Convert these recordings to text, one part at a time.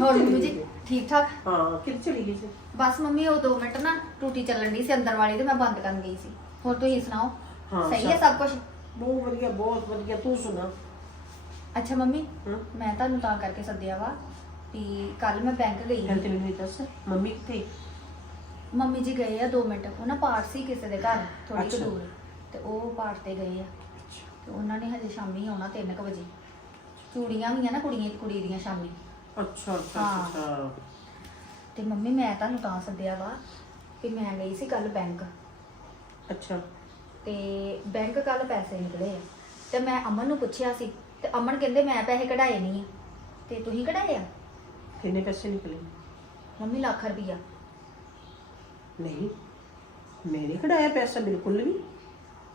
ਹੋਰ ਮੰਮੀ ਜੀ ਠੀਕ ਠਾਕ? ਹਾਂ ਕਿੱਥੇ ਚਲੀ ਗਈ ਸੀ? ਬਸ ਮੰਮੀ ਉਹ 2 ਮਿੰਟ ਨਾ ਟੂਟੀ ਚੱਲਣ ਦੀ ਸੀ ਅੰਦਰ ਵਾਲੀ ਤੇ ਮੈਂ ਬੰਦ ਕਰਨ ਗਈ ਸੀ। ਹੋਰ ਤੁਸੀਂ ਸੁਣਾਓ? ਹਾਂ, ਸਹੀ ਹੈ ਸਭ- ਕੁਝ ਬਹੁਤ ਵਧੀਆ ਬਹੁਤ ਵਧੀਆ ਤੂੰ ਸੁਣਾ। ਅੱਛਾ ਮੰਮੀ ਹਾਂ। ਮੈਂ ਤੁਹਾਨੂੰ ਤਾਂ ਕਰਕੇ ਸੱਦਿਆ ਵਾ ਵੀ ਕੱਲ ਮੈਂ ਬੈਂਕ ਗਈ ਸੀ। ਤੇ ਮੈਨੂੰ ਇਹ ਦੱਸ ਮੰਮੀ ਕਿੱਥੇ? ਮੰਮੀ ਜੀ ਗਏ ਆ 2 ਮਿੰਟ ਉਹ ਨਾ ਪਾਠ ਸੀ ਕਿਸੇ ਦੇ ਘਰ ਥੋੜੀ ਅੱਛਾ। ਦੂਰ। ਤੇ ਉਹ ਪਾਠ ਤੇ ਗਏ ਆ। ਤੇ ਉਹਨਾਂ ਨੇ ਹਜੇ ਸ਼ਾਮੀ ਆਉਣਾ 3 ਵਜੇ। ਚੂੜੀਆਂ ਵੀ ਆ ਨਾ ਕੁੜੀਆਂ ਕੁੜੀ ਦੀਆਂ ਸ਼ਾਮੀ। ਅੱਛਾ ਅੱਛਾ ਹਾਂ। ਅੱਛਾ। ਤੇ ਮੰਮੀ ਮੈਂ ਤੁਹਾਨੂੰ ਤਾਂ ਸੱਦਿਆ ਵਾ ਕਿ ਮੈਂ ਗਈ ਸੀ ਕੱਲ ਬੈਂਕ। ਅੱਛਾ। ਤੇ ਬੈਂਕ ਕੱਲ ਪੈਸੇ ਨਿਕਲੇ ਆ। ਤੇ ਮੈਂ ਅਮਨ ਨੂੰ ਪੁੱਛਿਆ ਸੀ ਤੇ ਅਮਨ ਕਹਿੰਦੇ ਮੈਂ ਪੈਸੇ ਕਢਾਏ ਨਹੀਂ ਆ। ਤੇ ਤੁਸੀਂ ਕਢਾਏ ਆ? ਕਿੰਨੇ ਪੈਸੇ ਨਿਕਲੇ? ਮੰਮੀ ਲੱਖ ਰੁਪਈਆ। ਨਹੀਂ ਮੇਰੇ ਕਢਾਇਆ ਪੈਸਾ ਬਿਲਕੁਲ ਵੀ।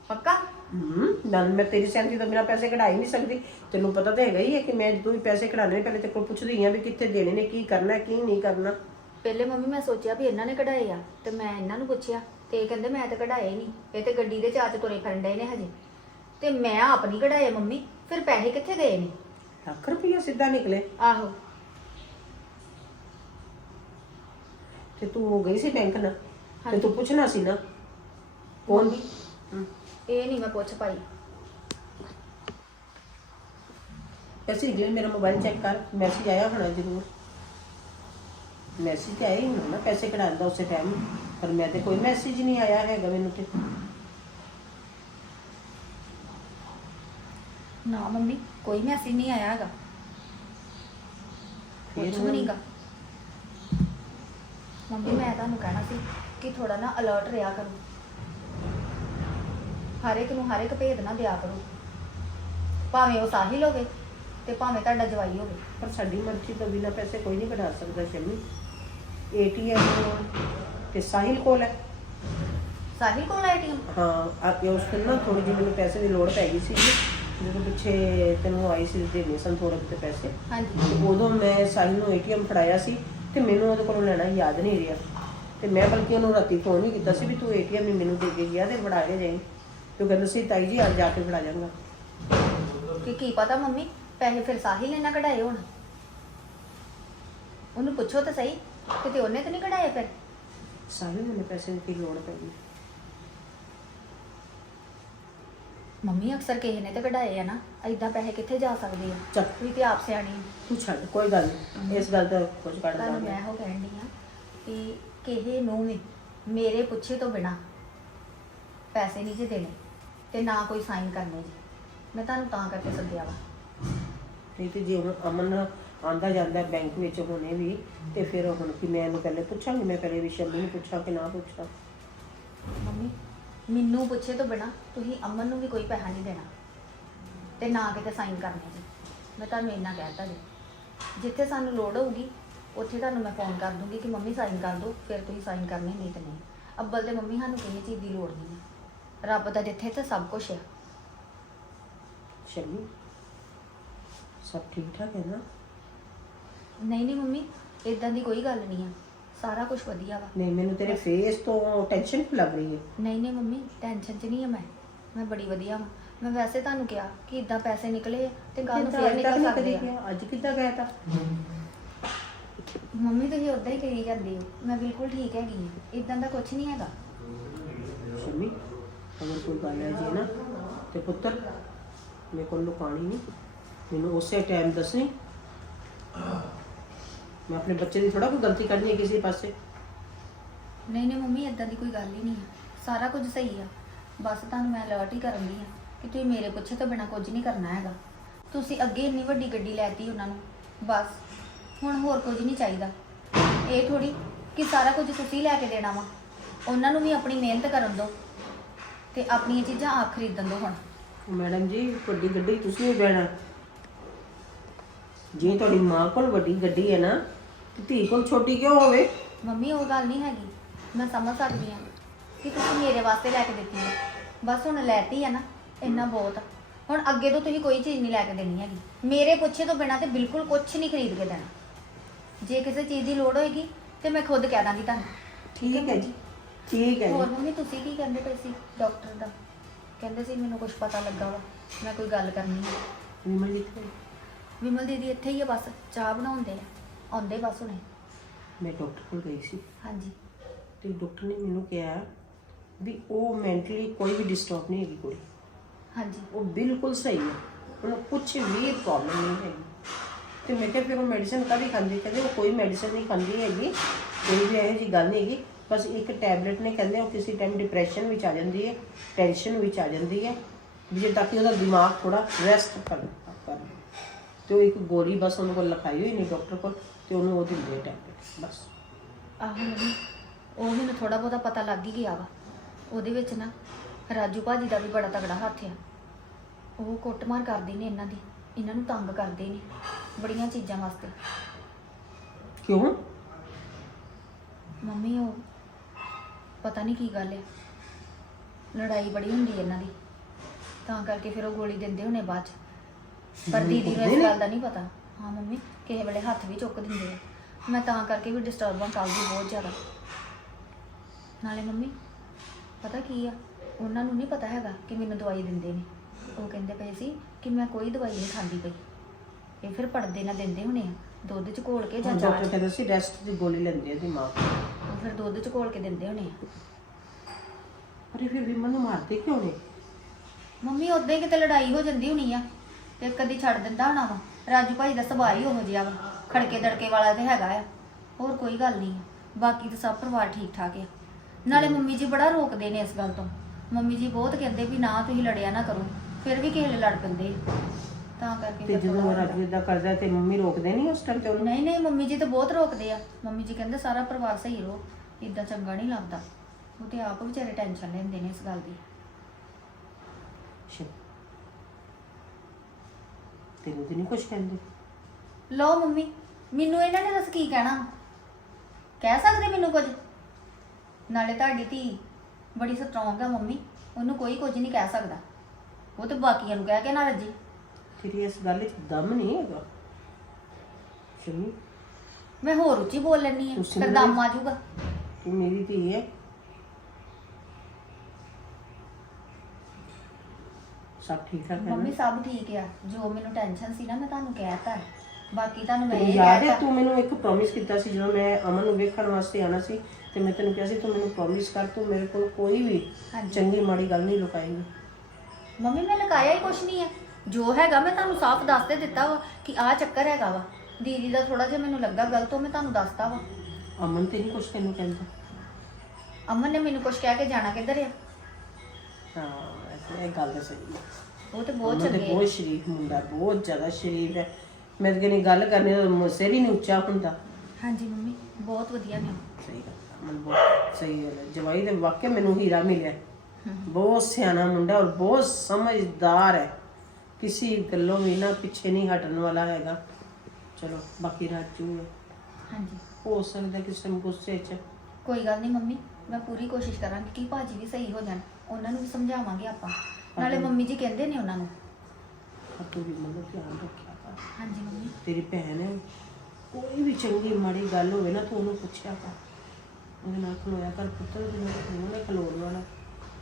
ਪੱਕਾ? ਹੂੰ ਨਾਲ ਮੈਂ ਤੇਰੀ ਸੈਂਤੀ ਤੋਂ ਬਿਨਾ ਪੈਸੇ ਕਢਾ ਹੀ ਨਹੀਂ ਸਕਦੀ। ਤੈਨੂੰ ਪਤਾ ਤਾਂ ਹੈਗਾ ਹੀ ਹੈ ਕਿ ਮੈਂ ਜਦੋਂ ਵੀ ਪੈਸੇ ਕਢਾਣੇ ਨੇ ਪਹਿਲੇ ਤੇ ਕੋਲ ਪੁੱਛਦੀ ਹਾਂ ਵੀ ਕਿੱਥੇ ਦੇਣੇ ਨੇ ਕੀ ਕਰਨਾ ਕੀ ਨਹੀਂ ਕਰਨਾ। ਪਹਿਲੇ ਮੰਮੀ ਮੈਂ ਸੋਚਿਆ ਵੀ ਇਹਨਾਂ ਨੇ ਕਢਾਏ ਆ ਤੇ ਮੈਂ ਇਹਨਾਂ ਨੂੰ ਪੁੱਛਿਆ ਤੇ ਇਹ ਕਹਿੰਦੇ ਮੈਂ ਤਾਂ ਕਢਾਏ ਨਹੀਂ ਇਹ ਤੇ ਗੱਡੀ ਦੇ ਚਾਚ ਤੁਰੇ ਫਿਰਨ ਡਏ ਨੇ ਹਜੇ। ਤੇ ਮੈਂ ਆਪ ਨਹੀਂ ਕਢਾਏ ਮੰਮੀ ਫਿਰ ਪੈਸੇ ਕਿੱਥੇ ਗਏ ਨੇ? ਲੱਖ ਰੁਪਈਆ ਸਿੱਧਾ ਨਿਕਲੇ। ਆਹੋ। ਤੇ ਤੂੰ ਗਈ ਸੀ ਬੈਂਕ ਨਾਲ ਤੇ। ਤੂੰ ਪੁੱਛਣਾ ਸੀ ਨਾ ਕੌਣ? ਹੂੰ। ਇਹ ਨਹੀਂ ਮੈਂ ਪੁੱਛ ਪਾਈ। ਪੈਸੇ ਨਿਕਲੇ ਮੇਰਾ ਮੋਬਾਈਲ ਚੈੱਕ ਕਰ ਮੈਸੇਜ ਆਇਆ ਹੋਣਾ ਜ਼ਰੂਰ। ਮੈਸੇਜ ਤੇ ਆਇਆ ਹੀ ਹੋਣਾ ਨਾ ਪੈਸੇ ਕਢਾਉਣ ਦਾ ਉਸੇ ਟਾਈਮ ਪਰ ਮੈਂ ਤੇ ਕੋਈ ਮੈਸੇਜ ਨਹੀਂ ਆਇਆ ਹੈਗਾ ਮੈਨੂੰ ਤੇ। ਨਾ ਮੰਮੀ ਕੋਈ ਮੈਸੇਜ ਨਹੀਂ ਆਇਆ ਹੈਗਾ। ਕੁਝ ਵੀ ਨਹੀਂਗਾ ਮੰਮੀ ਮੈਂ ਤੁਹਾਨੂੰ ਕਹਿਣਾ ਸੀ ਕਿ ਥੋੜਾ ਨਾ ਅਲਰਟ ਰਿਹਾ ਕਰੋ। ਹਰ ਇੱਕ ਨੂੰ ਹਰ ਇੱਕ ਭੇਦ ਨਾ ਦਿਆ ਕਰੋ। ਭਾਵੇਂ ਉਹ ਸਾਹਿਲ ਹੋਵੇ ਤੇ ਭਾਵੇਂ ਤੁਹਾਡਾ ਜਵਾਈ ਹੋਵੇ। ਪਰ ਸਾਡੀ ਮਰਜ਼ੀ ਤੋਂ ਬਿਨਾਂ ਪੈਸੇ ਕੋਈ ਨਹੀਂ ਕਢਾ ਸਕਦਾ ਸ਼ਮੀ। ਏਟੀਐਮ ਤੇ ਸਾਹਿਲ ਕੋਲ ਹੈ। ਸਾਹਿਲ ਕੋਲ ਆਈਟੀਐਮ ਹਾਂ ਆ ਉਸ ਦਿਨ ਨਾ ਥੋੜੀ ਜਿਹੀ ਮੈਨੂੰ ਪੈਸੇ ਦੀ ਲੋੜ ਪੈ ਗਈ ਸੀ। ਜਦੋਂ ਪਿੱਛੇ ਤੈਨੂੰ ਆਈ ਸੀ ਦੇਣੇ ਸਨ ਥੋੜੇ ਬਹੁਤੇ ਪੈਸੇ। ਹਾਂਜੀ। ਤੇ ਉਦੋਂ ਮੈਂ ਸਾਹਿਲ ਨੂੰ ਏਟੀਐਮ ਫੜਾਇਆ ਸੀ ਤੇ ਮੈਨੂੰ ਉਹਦੇ ਕੋਲੋਂ ਲੈਣਾ ਯਾਦ ਨਹੀਂ ਰਿਹਾ। ਤੇ ਮੈਂ ਬਲਕਿ ਉਹਨੂੰ ਰਾਤੀ ਫੋਨ ਹੀ ਕੀਤਾ ਸੀ ਵੀ ਤੂੰ ਏਟੀਐਮ ਨਹੀਂ ਮੈਨੂੰ ਦੇ ਕੇ ਗਿਆ ਤੇ ਫੜਾ ਕੇ ਜਾਈਂ। ਤੇ ਕਹਿੰਦਾ ਸੀ ਤਾਈ ਜੀ ਅੱਜ ਜਾ ਕੇ ਫੜਾ ਜਾਵਾਂਗਾ ਕਿ ਕੀ ਪਤਾ ਮੰਮੀ ਪੈਸੇ ਫਿਰ ਸਾਹਿਲ ਨੇ ਨਾ ਕਢਾਏ ਹੋਣ। ਉਹਨੂੰ ਪੁੱਛੋ ਤਾਂ ਸਹੀ ਕਿਤੇ ਉਹਨੇ ਤਾਂ ਨਹੀਂ ਕਢਾਏ ਫਿਰ? ਸਾਹਿਲ ਨੂੰ ਪੈਸੇ ਦੀ ਲੋੜ ਪੈ ਗਈ ਮੰਮੀ ਅਕਸਰ ਕਿਸੇ ਨੇ ਤਾਂ ਕਢਾਏ ਆ ਨਾ। ਐਦਾਂ ਪੈਸੇ ਕਿੱਥੇ ਜਾ ਸਕਦੇ ਆ? ਚੱਲ। ਤੁਸੀਂ ਤੇ ਆਪ ਸਿਆਣੀ ਹੋ ਤੂੰ ਛੱਡ ਕੋਈ ਗੱਲ ਨਹੀਂ ਇਸ ਗੱਲ ਦਾ ਕੁਝ ਕੱਢ ਤੁਹਾਨੂੰ ਦਾਂਗੇ। ਮੈਂ ਉਹ ਕਹਿਣ ਆ ਕਿ ਕਿਸੇ ਨੂੰ ਵੀ ਮੇਰੇ ਪੁੱਛੇ ਤੋਂ ਬਿਨਾ ਪੈਸੇ ਨਹੀਂ ਜੇ ਦੇਣੇ। ਤੇ ਨਾ ਕੋਈ ਸਾਈਨ ਕਰਨੇ ਜੀ। ਮੈਂ ਤੁਹਾਨੂੰ ਤਾਂ ਕਰਕੇ ਸੱਦਿਆ ਵਾ। ਨਹੀਂ ਤੇ ਜੇ ਹੁਣ ਅਮਨ ਆਂਦਾ ਜਾਂਦਾ ਬੈਂਕ ਵਿੱਚ ਹੁਣੇ ਵੀ ਤੇ ਫਿਰ ਹੁਣ ਕਿ ਮੈਂ ਇਹਨੂੰ ਪਹਿਲੇ ਪੁੱਛਾਂਗੀ ਮੈਂ ਪਹਿਲੇ ਵੀ ਸ਼ਮੀ ਨੂੰ ਪੁੱਛਾਂ ਕਿ ਨਾ ਪੁੱਛਾਂ। ਮੰਮੀ ਮੈਨੂੰ ਪੁੱਛੇ ਤੋਂ ਬਿਨਾ ਤੁਸੀਂ ਅਮਨ ਨੂੰ ਵੀ ਕੋਈ ਪੈਸਾ ਨਹੀਂ ਦੇਣਾ। ਤੇ ਨਾ ਕਿਤੇ ਸਾਈਨ ਕਰਨੇ ਜੀ। ਮੈਂ ਤੁਹਾਨੂੰ ਇੰਨਾ ਕਹਿਤਾ ਜੀ। ਜਿੱਥੇ ਸਾਨੂੰ ਲੋੜ ਹੋਊਗੀ ਉੱਥੇ ਤੁਹਾਨੂੰ ਮੈਂ ਫੋਨ ਕਰ ਦੂੰਗੀ ਕਿ ਮੰਮੀ ਸਾਈਨ ਕਰ ਦਿਓ ਫਿਰ ਤੁਸੀਂ ਸਾਈਨ ਕਰਨੇ ਨਹੀਂ ਤੇ ਨਹੀਂ। ਅੱਬਲ ਤੇ ਮੰਮੀ ਸਾਨੂੰ ਕਿਸੇ ਚੀਜ਼ ਦੀ ਲੋੜ ਨਹੀਂ ਹੈ। ਰੱਬ ਦਾ ਜਿੱਥੇ ਤੇ ਸਭ ਕੁਝ ਹੈ ਸ਼ਮੀ ਸਭ ਠੀਕ ਠਾਕ ਹੈ ਨਾ? ਨਹੀਂ ਨਹੀਂ ਮੰਮੀ ਇਦਾਂ ਦੀ ਕੋਈ ਗੱਲ ਨਹੀਂ ਆ। ਸਾਰਾ ਕੁਝ ਵਧੀਆ ਵਾ। ਨਹੀਂ ਮੈਨੂੰ ਤੇਰੇ ਫੇਸ ਤੋਂ ਟੈਨਸ਼ਨ ਲੱਗ ਰਹੀ ਹੈ? ਨਹੀਂ ਨਹੀਂ ਮੰਮੀ ਟੈਨਸ਼ਨ 'ਚ ਨਹੀਂ ਆ ਮੈਂ। ਮੈਂ ਬੜੀ ਵਧੀਆ ਵਾਂ। ਮੈਂ ਵੈਸੇ ਤੁਹਾਨੂੰ ਕਿਹਾ ਕਿ ਇਦਾਂ ਪੈਸੇ ਨਿਕਲੇ ਆ ਤੇ ਕੱਲ ਨੂੰ ਫੇਰ ਨਿਕਲ ਸਕਦੇ ਕਦੀ ਆ? ਅੱਜ ਕਿੱਦਾਂ ਗਿਆ ਤਾਂ? ਮੰਮੀ ਤੁਸੀਂ ਉਦਾਂ ਹੀ ਕਹੀ ਜਾਂਦੇ ਹੋ। ਮੈਂ ਬਿਲਕੁਲ ਠੀਕ ਹੈਗੀ ਹਾਂ ਇਦਾਂ ਦਾ ਕੁਝ ਨਹੀਂ ਹੈਗਾ। ਸ਼ਮੀ? ਅਗਰ ਕੋਈ ਗੱਲ ਹੈ ਜੀ ਨਾ, ਤੇ ਪੁੱਤਰ, ਮੇਰੇ ਕੋਲ ਲੁਕਾਣੀ ਨਹੀਂ। ਮੈਨੂੰ ਉਸੇ ਟਾਈਮ ਦੱਸਣੀ। ਮੈਂ ਆਪਣੇ ਬੱਚੇ ਦੀ ਥੋੜਾ ਕੋਈ ਗਲਤੀ ਕਰਨੀ ਹੈ ਕਿਸੇ ਪਾਸੇ। ਨਹੀਂ ਨਹੀਂ ਮੰਮੀ ਇਦਾਂ ਦੀ ਕੋਈ ਗੱਲ ਹੀ ਨਹੀਂ ਆ ਸਾਰਾ ਕੁਝ ਸਹੀ ਆ। ਬਸ ਤੁਹਾਨੂੰ ਮੈਂ ਅਲਰਟ ਹੀ ਕਰਨ ਦੀ ਆ ਕਿ ਤੁਸੀਂ ਮੇਰੇ ਪੁੱਛੇ ਤੋਂ ਬਿਨਾ ਕੁਝ ਨਹੀਂ ਕਰਨਾ ਹੈਗਾ। ਤੁਸੀਂ ਅੱਗੇ ਇੰਨੀ ਵੱਡੀ ਗੱਡੀ ਲੈਤੀ ਉਹਨਾਂ ਨੂੰ। ਬਸ, ਹੁਣ ਹੋਰ ਕੁਝ ਨਹੀਂ ਚਾਹੀਦਾ। ਇਹ ਥੋੜੀ ਕਿ ਸਾਰਾ ਕੁਝ ਤੁਸੀਂ ਲੈ ਕੇ ਦੇਣਾ ਵਾ। ਉਹਨਾਂ ਨੂੰ ਵੀ ਆਪਣੀ ਮਿਹਨਤ ਕਰਨ ਦਿਓ। ਤੇ ਆਪਣੀਆਂ ਚੀਜ਼ਾਂ ਆਪ ਖਰੀਦਣ ਦਿਓ ਹੁਣ। ਮੈਡਮ ਜੀ ਵੱਡੀ ਗੱਡੀ ਤੁਸੀਂ ਵੀ ਬਹਿਣਾ। ਜੇ ਤੁਹਾਡੀ ਮਾਂ ਕੋਲ ਵੱਡੀ ਗੱਡੀ ਹੈ ਨਾ ਤੇ ਧੀ ਕੋਲ ਛੋਟੀ ਕਿਉਂ ਹੋਵੇ? ਮੰਮੀ ਉਹ ਗੱਲ ਨਹੀਂ ਹੈਗੀ। ਮੈਂ ਸਮਝ ਸਕਦੀ ਹਾਂ ਕਿ ਤੁਸੀਂ ਮੇਰੇ ਵਾਸਤੇ ਲੈ ਕੇ ਦਿੱਤੀ ਹੈ। ਬਸ ਹੁਣ ਲੈਤੀ ਹੈ ਨਾ ਇੰਨਾ ਬਹੁਤ। ਆ। ਹੁਣ ਅੱਗੇ ਤੋਂ ਤੁਸੀਂ ਕੋਈ ਚੀਜ਼ ਨਹੀਂ ਲੈ ਕੇ ਦੇਣੀ ਹੈਗੀ। ਮੇਰੇ ਪੁੱਛੇ ਤੋਂ ਬਿਨਾ ਤੇ ਬਿਲਕੁਲ ਕੁਝ ਨਹੀਂ ਖਰੀਦ ਕੇ ਦੇਣਾ। ਜੇ ਕਿਸੇ ਚੀਜ਼ ਦੀ ਲੋੜ ਹੋਏਗੀ ਤੇ ਮੈਂ ਖੁਦ ਕਹਿ ਦਾਂਗੀ ਤੁਹਾਨੂੰ। ਠੀਕ ਹੈ ਜੀ। ਠੀਕ ਹੈ ਹੋਰ ਜੀ ਮੰਮੀ ਤੁਸੀਂ ਕੀ ਕਹਿੰਦੇ ਪਏ ਸੀ ਡਾਕਟਰ ਦਾ? ਕਹਿੰਦੇ ਸੀ ਮੈਨੂੰ ਕੁਝ ਪਤਾ ਲੱਗਾ ਵਾ ਮੈਂ ਕੋਈ ਗੱਲ ਕਰਨੀ ਹੈ ਵਿਮਲ ਜੀ ਵਿਮਲ ਦੀਦੀ ਇੱਥੇ ਹੀ ਆ ਬਸ ਚਾਹ ਬਣਾਉਂਦੇ ਆ। ਆਉਂਦੇ ਬਸ ਹੁਣੇ। ਮੈਂ ਡਾਕਟਰ ਕੋਲ ਗਈ ਸੀ। ਹਾਂਜੀ। ਤੇ ਡਾਕਟਰ ਨੇ ਮੈਨੂੰ ਕਿਹਾ ਵੀ ਉਹ ਮੈਂਟਲੀ ਕੋਈ ਵੀ ਡਿਸਟਰਬ ਨਹੀਂ ਹੈਗੀ ਕੁੜੀ। ਹਾਂਜੀ। ਉਹ ਬਿਲਕੁਲ ਸਹੀ ਹੈ। ਉਹਨੂੰ ਕੁਝ ਵੀ ਪ੍ਰੋਬਲਮ ਨਹੀਂ ਹੈਗੀ। ਤੇ ਮੈਂ ਕਿਹਾ ਫਿਰ ਉਹ ਮੈਡੀਸਿਨ ਕਾਹਦੀ ਖਾਂਦੀ ਕਹਿੰਦੇ ਉਹ ਕੋਈ ਮੈਡੀਸਿਨ ਨਹੀਂ ਖਾਂਦੀ ਹੈਗੀ। ਕੋਈ ਵੀ ਇਹੋ ਜਿਹੀ ਗੱਲ ਨਹੀਂ ਹੈਗੀ। ਬਸ ਇੱਕ ਟੈਬਲੇਟ ਨੇ ਕਹਿੰਦੇ ਉਹ ਕਿਸੇ ਟਾਈਮ ਡਿਪਰੈਸ਼ਨ ਵਿੱਚ ਆ ਜਾਂਦੀ ਹੈ ਟੈਨਸ਼ਨ ਵਿੱਚ ਆ ਜਾਂਦੀ ਹੈ ਵੀ ਜੇ ਤਾਂ ਕਿ ਉਹਦਾ ਦਿਮਾਗ ਥੋੜਾ ਰੈਸਟ ਕਰ। ਤੇ ਉਹ ਇੱਕ ਗੋਲੀ ਬਸ ਉਹਨੂੰ ਕੋਲ ਲਿਖਾਈ ਹੋਈ ਨਹੀਂ ਡਾਕਟਰ ਕੋਲ ਤੇ ਉਹਨੂੰ ਉਹ ਦਿੰਦੇ ਟੈਬਲੇਟ ਬਸ। ਆਹੋ ਮੰਮੀ ਉਹ ਮੈਨੂੰ ਥੋੜਾ ਬਹੁਤਾ ਪਤਾ ਲੱਗ ਹੀ ਗਿਆ ਵਾ। ਉਹਦੇ ਵਿੱਚ ਨਾ ਰਾਜੂ ਭਾਜੀ ਦਾ ਵੀ ਬੜਾ ਤਗੜਾ ਹੱਥ ਆ। ਉਹ ਕੁੱਟਮਾਰ ਕਰਦੇ ਨੇ ਇਹਨਾਂ ਦੀ ਇਹਨਾਂ ਨੂੰ ਤੰਗ ਕਰਦੇ ਨੇ ਬੜੀਆਂ ਚੀਜ਼ਾਂ ਵਾਸਤੇ। ਕਿਉਂ? ਮੰਮੀ ਉਹ ਪਤਾ ਨਹੀਂ ਕੀ ਗੱਲ ਹੈ ਲੜਾਈ ਬੜੀ ਹੁੰਦੀ ਹੈ ਇਹਨਾਂ ਦੀ। ਤਾਂ ਕਰਕੇ ਫਿਰ ਉਹ ਗੋਲੀ ਦਿੰਦੇ ਹੋਣੇ ਬਾਅਦ ਚ। ਪਰ ਦੀਦੀ ਨੂੰ ਇਸ ਗੱਲ ਦਾ ਨਹੀਂ ਪਤਾ। ਹਾਂ ਮੰਮੀ ਕਿਸੇ ਵੇਲੇ ਹੱਥ ਵੀ ਚੁੱਕ ਦਿੰਦੇ ਆ। ਮੈਂ ਤਾਂ ਕਰਕੇ ਵੀ ਡਿਸਟਰਬ ਹਾਂ ਕੱਲ ਦੀ ਬਹੁਤ ਜ਼ਿਆਦਾ। ਨਾਲੇ ਮੰਮੀ ਪਤਾ ਕੀ ਆ? ਉਹਨਾਂ ਨੂੰ ਨਹੀਂ ਪਤਾ ਹੈਗਾ ਕਿ ਮੈਨੂੰ ਦਵਾਈ ਦਿੰਦੇ ਨੇ। ਉਹ ਕਹਿੰਦੇ ਪਏ ਸੀ ਕਿ ਮੈਂ ਕੋਈ ਦਵਾਈ ਨਹੀਂ ਖਾਂਦੀ ਪਈ। ਇਹ ਫਿਰ ਪੜਦੇ ਨਾ ਦਿੰਦੇ ਹੋਣੇ ਆ। ਦੁੱਧ ਚ ਘੋਲ ਕੇ ਜਾਂ ਚਾਹ ਡਾਕਟਰ ਕਹਿੰਦੇ ਸੀ ਰੈਸਟ ਦੀ ਗੋਲੀ ਲੈਂਦੇ ਆ ਦਿਮਾਗ। ਉਹ ਫਿਰ ਦੁੱਧ ਚ ਘੋਲ ਕੇ ਦਿੰਦੇ ਹੋਣੇ ਆ। ਪਰ ਇਹ ਫਿਰ ਵਿਮਨ ਨੂੰ ਮਾਰਦੇ ਕਿਉਂ ਨੇ? ਮੰਮੀ ਉਦਾਂ ਹੀ ਕਿਤੇ ਲੜਾਈ ਹੋ ਜਾਂਦੀ ਹੋਣੀ ਆ ਤੇ ਕਦੀ ਛੱਡ ਦਿੰਦਾ ਹੋਣਾ ਵਾ। ਰਾਜੂ ਭਾਈ ਦਾ ਸੁਭਾਅ ਹੀ ਉਹੋ ਜਿਹਾ ਵਾ ਖੜਕੇ ਦੜਕੇ ਵਾਲਾ ਤੇ ਹੈਗਾ ਆ। ਹੋਰ ਕੋਈ ਗੱਲ ਨਹੀਂ ਆ ਬਾਕੀ ਤਾਂ ਸਭ ਪਰਿਵਾਰ ਠੀਕ ਠਾਕ ਆ। ਨਾਲੇ ਮੰਮੀ ਜੀ ਬੜਾ ਰੋਕਦੇ ਨੇ ਇਸ ਗੱਲ ਤੋਂ। ਮੰਮੀ ਜੀ ਬਹੁਤ ਕਹਿੰਦੇ ਵੀ ਨਾ ਤੁਸੀਂ ਲੜਿਆ ਨਾ ਕਰੋ ਫਿਰ ਵੀ ਕਿਸੇ ਲੜ ਪੈਂਦੇ ਆ। ਤਾਂ ਕਰਕੇ ਤੇ ਫਿਰ ਥੋੜ੍ਹਾ ਜਦੋਂ ਹੁੰਦਾ। ਰਾਜੂ ਇਦਾਂ ਕਰਦਾ ਤੇ ਮੰਮੀ ਰੋਕਦੇ ਨਹੀਂ ਉਸ ਟਾਈਮ ਤੇ ਉਹਨੂੰ? ਨਹੀਂ ਨਹੀਂ ਮੰਮੀ ਜੀ ਤਾਂ ਬਹੁਤ ਰੋਕਦੇ ਆ। ਮੰਮੀ ਜੀ ਕਹਿੰਦੇ ਸਾਰਾ ਪਰਿਵਾਰ ਸਹੀ ਰਹੋ ਇਦਾਂ ਚੰਗਾ ਨਹੀਂ ਲੱਗਦਾ। ਉਹ ਤੇ ਆਪ ਵਿਚਾਰੇ ਟੈਨਸ਼ਨ ਲੈਂਦੇ ਨੇ ਇਸ ਗੱਲ ਦੀ। ਅੱਛਾ। ਤੈਨੂੰ ਤੇ ਨਹੀਂ ਕੁਝ ਕਹਿੰਦੇ? ਲਓ ਮੰਮੀ ਮੈਨੂੰ ਇਹਨਾਂ ਨੇ ਦੱਸ ਕੀ ਕਹਿਣਾ? ਕਹਿ ਸਕਦੇ ਮੈਨੂੰ ਕੁਝ? ਨਾਲੇ ਤੁਹਾਡੀ ਧੀ ਬੜੀ ਸਟਰੋਂਗ ਆ ਮੰਮੀ ਉਹਨੂੰ ਕੋਈ ਕੁਝ ਨਹੀਂ ਕਹਿ ਸਕਦਾ। ਉਹ ਤੇ ਬਾਕੀਆਂ ਨੂੰ ਕਹਿ ਕੇ ਨਾ ਰੱਜੀ। ਤੇਰੀ ਇਸ ਗੱਲ 'ਚ ਦਮ ਨਹੀਂ ਹੈਗਾ। ਸ਼ਮੀ ਮੈਂ ਹੋਰ ਉੱਚੀ ਬੋਲ ਲੈਣੀ ਤੁਸੀਂ ਫਿਰ ਦਮ ਆ ਜਾਊਗਾ ਤੂੰ ਮੇਰੀ ਧੀ ਹੈ। ਸਭ ਠੀਕ ਠਾਕ ਹੈ ਮੰਮੀ ਸਭ ਠੀਕ ਆ। ਜੋ ਮੈਨੂੰ ਟੈਨਸ਼ਨ ਸੀ ਨਾ ਮੈਂ ਤੁਹਾਨੂੰ ਕਹਿਤਾ। ਬਾਕੀ ਤੁਹਾਨੂੰ ਮੈਂ ਤੈਨੂੰ ਇਹ ਯਾਦ ਹੈ ਕਹਿਤਾ ਤੂੰ ਮੈਨੂੰ ਇੱਕ ਪ੍ਰੋਮਿਸ ਕੀਤਾ ਸੀ ਜਦੋਂ ਮੈਂ ਅਮਨ ਨੂੰ ਵੇਖਣ ਵਾਸਤੇ ਆਣਾ ਸੀ ਤੇ ਮੈਂ ਤੈਨੂੰ ਕਿਹਾ ਸੀ ਤੂੰ ਮੈਨੂੰ ਪ੍ਰੋਮਿਸ ਕਰ ਤੂੰ ਮੇਰੇ ਕੋਲ ਕੋਈ ਵੀ ਹਾਂਜੀ। ਚੰਗੀ ਮਾੜੀ ਗੱਲ ਨਹੀਂ ਲੁਕਾਏਂਗੀ। ਮੰਮੀ ਮੈਂ ਲਗਾਇਆ ਹੀ ਕੁਛ ਨਹੀਂ ਹੈ ਜੋ ਹੈਗਾ ਮੈਂ ਤੁਹਾਨੂੰ ਸਾਫ਼ ਦੱਸ ਤੇ ਦਿੱਤਾ ਵਾ ਕਿ ਆਹ ਚੱਕਰ ਹੈਗਾ ਵਾ। ਦੀਦੀ ਦਾ ਥੋੜਾ ਜਿਹਾ ਮੈਨੂੰ ਲੱਗਾ ਗਲਤ ਉਹ ਮੈਂ ਤੁਹਾਨੂੰ ਦੱਸਤਾ ਵਾ। ਅਮਨ ਤੇ ਨਹੀਂ ਕੁਝ ਤੈਨੂੰ ਕਹਿੰਦਾ? ਅਮਨ ਨੇ ਮੈਨੂੰ ਕੁਛ ਕਹਿ ਕੇ ਜਾਣਾ ਕਿੱਧਰ ਆ? ਹਾਂ ਇਹ ਗੱਲ ਤਾਂ ਸਹੀ ਹੈ ਉਹ ਤੇ ਬਹੁਤ ਅਮਨ ਤੇ ਚੰਗੇ ਆ। ਬਹੁਤ ਸ਼ਰੀਫ ਮੁੰਡਾ ਬਹੁਤ ਜ਼ਿਆਦਾ ਸ਼ਰੀਫ ਹੈ। ਮੈਂ ਤਾਂ ਕਹਿੰਦੀ ਗੱਲ ਕਰਨੀ ਤਾਂ ਮੁਸੇ ਵੀ ਨਹੀਂ ਉੱਚਾ ਹੁੰਦਾ। ਹਾਂਜੀ ਮੰਮੀ ਬਹੁਤ ਵਧੀਆ ਨੇ। ਸਹੀ ਗੱਲ ਹੈ, ਅਮਨ ਬਹੁਤ ਸਹੀ ਗੱਲ ਹੈ ਜਵਾਈ ਦੇ ਵਾਕਿਆ ਮੈਨੂੰ ਹੀਰਾ ਮਿਲਿਆ। ਬਹੁਤ ਸਿਆਣਾ ਮੁੰਡਾ ਔਰ ਬਹੁਤ ਸਮਝਦਾਰ ਹੈ। ਕਿਸੇ ਗੱਲੋਂ ਵੀ ਨਾ ਪਿੱਛੇ ਨਹੀਂ ਹਟਣ ਵਾਲਾ ਹੈਗਾ। ਚਲੋ ਬਾਕੀ ਰਾਜੂ ਹੈ। ਹਾਂਜੀ। ਹੋ ਸਕਦਾ ਕਿਸੇ ਨੂੰ ਗੁੱਸੇ 'ਚ। ਕੋਈ ਗੱਲ ਨਹੀਂ ਮੰਮੀ ਮੈਂ ਪੂਰੀ ਕੋਸ਼ਿਸ਼ ਕਰਾਂਗੀ ਕਿ ਭਾਜੀ ਵੀ ਸਹੀ ਹੋ ਜਾਣ। ਉਹਨਾਂ ਨੂੰ ਵੀ ਸਮਝਾਵਾਂਗੇ ਆਪਾਂ। ਨਾਲੇ ਮੰਮੀ ਜੀ ਕਹਿੰਦੇ ਨੇ ਉਹਨਾਂ ਨੂੰ। ਪਰ ਤੂੰ ਵੀ ਮਤਲਬ ਧਿਆਨ ਰੱਖਿਆ ਕਰ। ਹਾਂਜੀ ਮੰਮੀ। ਤੇਰੀ ਭੈਣ ਹੈ। ਕੋਈ ਵੀ ਚੰਗੀ ਮਾੜੀ ਗੱਲ ਹੋਵੇ ਨਾ ਤੂੰ ਉਹਨੂੰ ਪੁੱਛਿਆ ਕਰ। ਉਹਦੇ ਨਾਲ ਖਲੋਇਆ ਕਰ ਪੁੱਤਰ ਦੇ ਨਾਲ ਖਲੋਣਾ ਖਲੋਣ ਵਾਲਾ।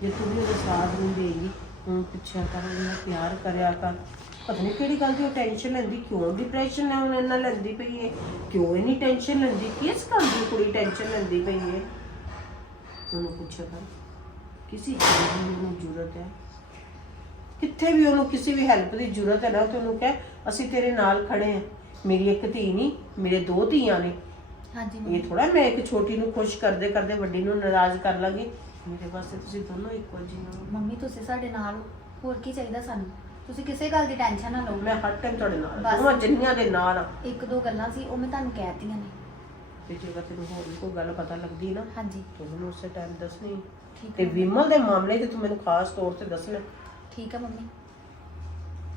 ਜੇ ਤੂੰ ਵੀ ਉਹਦਾ ਸਾਥ ਨਹੀਂ ਦੇਗੀ ਉਹਨੂੰ ਪੁੱਛਿਆ ਕਰ ਉਹਦੇ ਨਾਲ ਪਿਆਰ ਕਰਿਆ ਕਰ ਪਤਾ ਨਹੀਂ ਕਿਹੜੀ ਗੱਲ ਦੀ ਉਹ ਟੈਨਸ਼ਨ ਲੈਂਦੀ ਕਿਉਂ ਡਿਪਰੈਸ਼ਨ ਹੈ ਉਹਨਾਂ ਨਾਲ ਲੈਂਦੀ ਪਈ ਹੈ ਕਿਉਂ ਇਨੀ ਟੈਨਸ਼ਨ ਲੈਂਦੀ? ਕਿਸ ਗੱਲ ਦੀ ਕੁੜੀ ਟੈਨਸ਼ਨ ਲੈਂਦੀ ਪਈ ਹੈ ਉਹਨੂੰ ਪੁੱਛਿਆ ਕਰ ਕਿਸੇ ਚੀਜ਼ ਦੀ ਉਹਨੂੰ ਜ਼ਰੂਰਤ ਹੈ। ਕਿੱਥੇ ਵੀ ਉਹਨੂੰ ਕਿਸੇ ਵੀ ਹੈਲਪ ਦੀ ਜ਼ਰੂਰਤ ਹੈ ਨਾ ਤੇ ਉਹਨੂੰ ਕਹਿ ਅਸੀਂ ਤੇਰੇ ਨਾਲ ਖੜੇ ਹਾਂ ਮੇਰੀ ਇੱਕ ਧੀ ਨਹੀਂ ਮੇਰੇ ਦੋ ਧੀਆਂ ਨੇ। ਹਾਂਜੀ ਇਹ ਥੋੜਾ ਮੈਂ ਇੱਕ ਛੋਟੀ ਨੂੰ ਖੁਸ਼ ਕਰਦੇ ਕਰਦੇ ਵੱਡੀ ਨੂੰ ਨਾਰਾਜ਼ ਕਰ ਲਾਂਗੀ। ਮੇਰੇ ਵਾਸਤੇ ਤੁਸੀਂ ਦੋਨੋਂ ਇੱਕੋ ਜਿਹੇ ਹੋ ਮੰਮੀ ਤੁਸੀਂ ਸਾਡੇ ਨਾਲ ਹੋ ਹੋਰ ਕੀ ਚਾਹੀਦਾ ਸਾਨੂੰ? ਤੁਸੀਂ ਕਿਸੇ ਗੱਲ ਦੀ ਟੈਨਸ਼ਨ ਨਾ ਲਓ। ਮੈਂ ਹਰ ਟਾਈਮ ਤੁਹਾਡੇ ਨਾਲ ਬਸ। ਦੋਵਾਂ ਜੰਨੀਆਂ ਦੇ ਨਾਲ ਇੱਕ ਦੋ ਗੱਲਾਂ ਸੀ ਉਹ ਮੈਂ ਤੁਹਾਨੂੰ ਕਹਿਤੀਆਂ ਨੇ। ਤੇ ਜੇਕਰ ਤੈਨੂੰ ਹੋਰ ਵੀ ਕੋਈ ਗੱਲ ਪਤਾ ਲੱਗਦੀ ਨਾ ਹਾਂਜੀ। ਤੂੰ ਮੈਨੂੰ ਉਸੇ ਟਾਈਮ ਦੱਸਣੀ। ਠੀਕ ਤੇ ਹੈ। ਵਿਮਲ ਦੇ ਮਾਮਲੇ 'ਚ ਤੂੰ ਮੈਨੂੰ ਖਾਸ ਤੌਰ ਤੇ ਦੱਸਣਾ ਠੀਕ ਹੈ ਮੰਮੀ।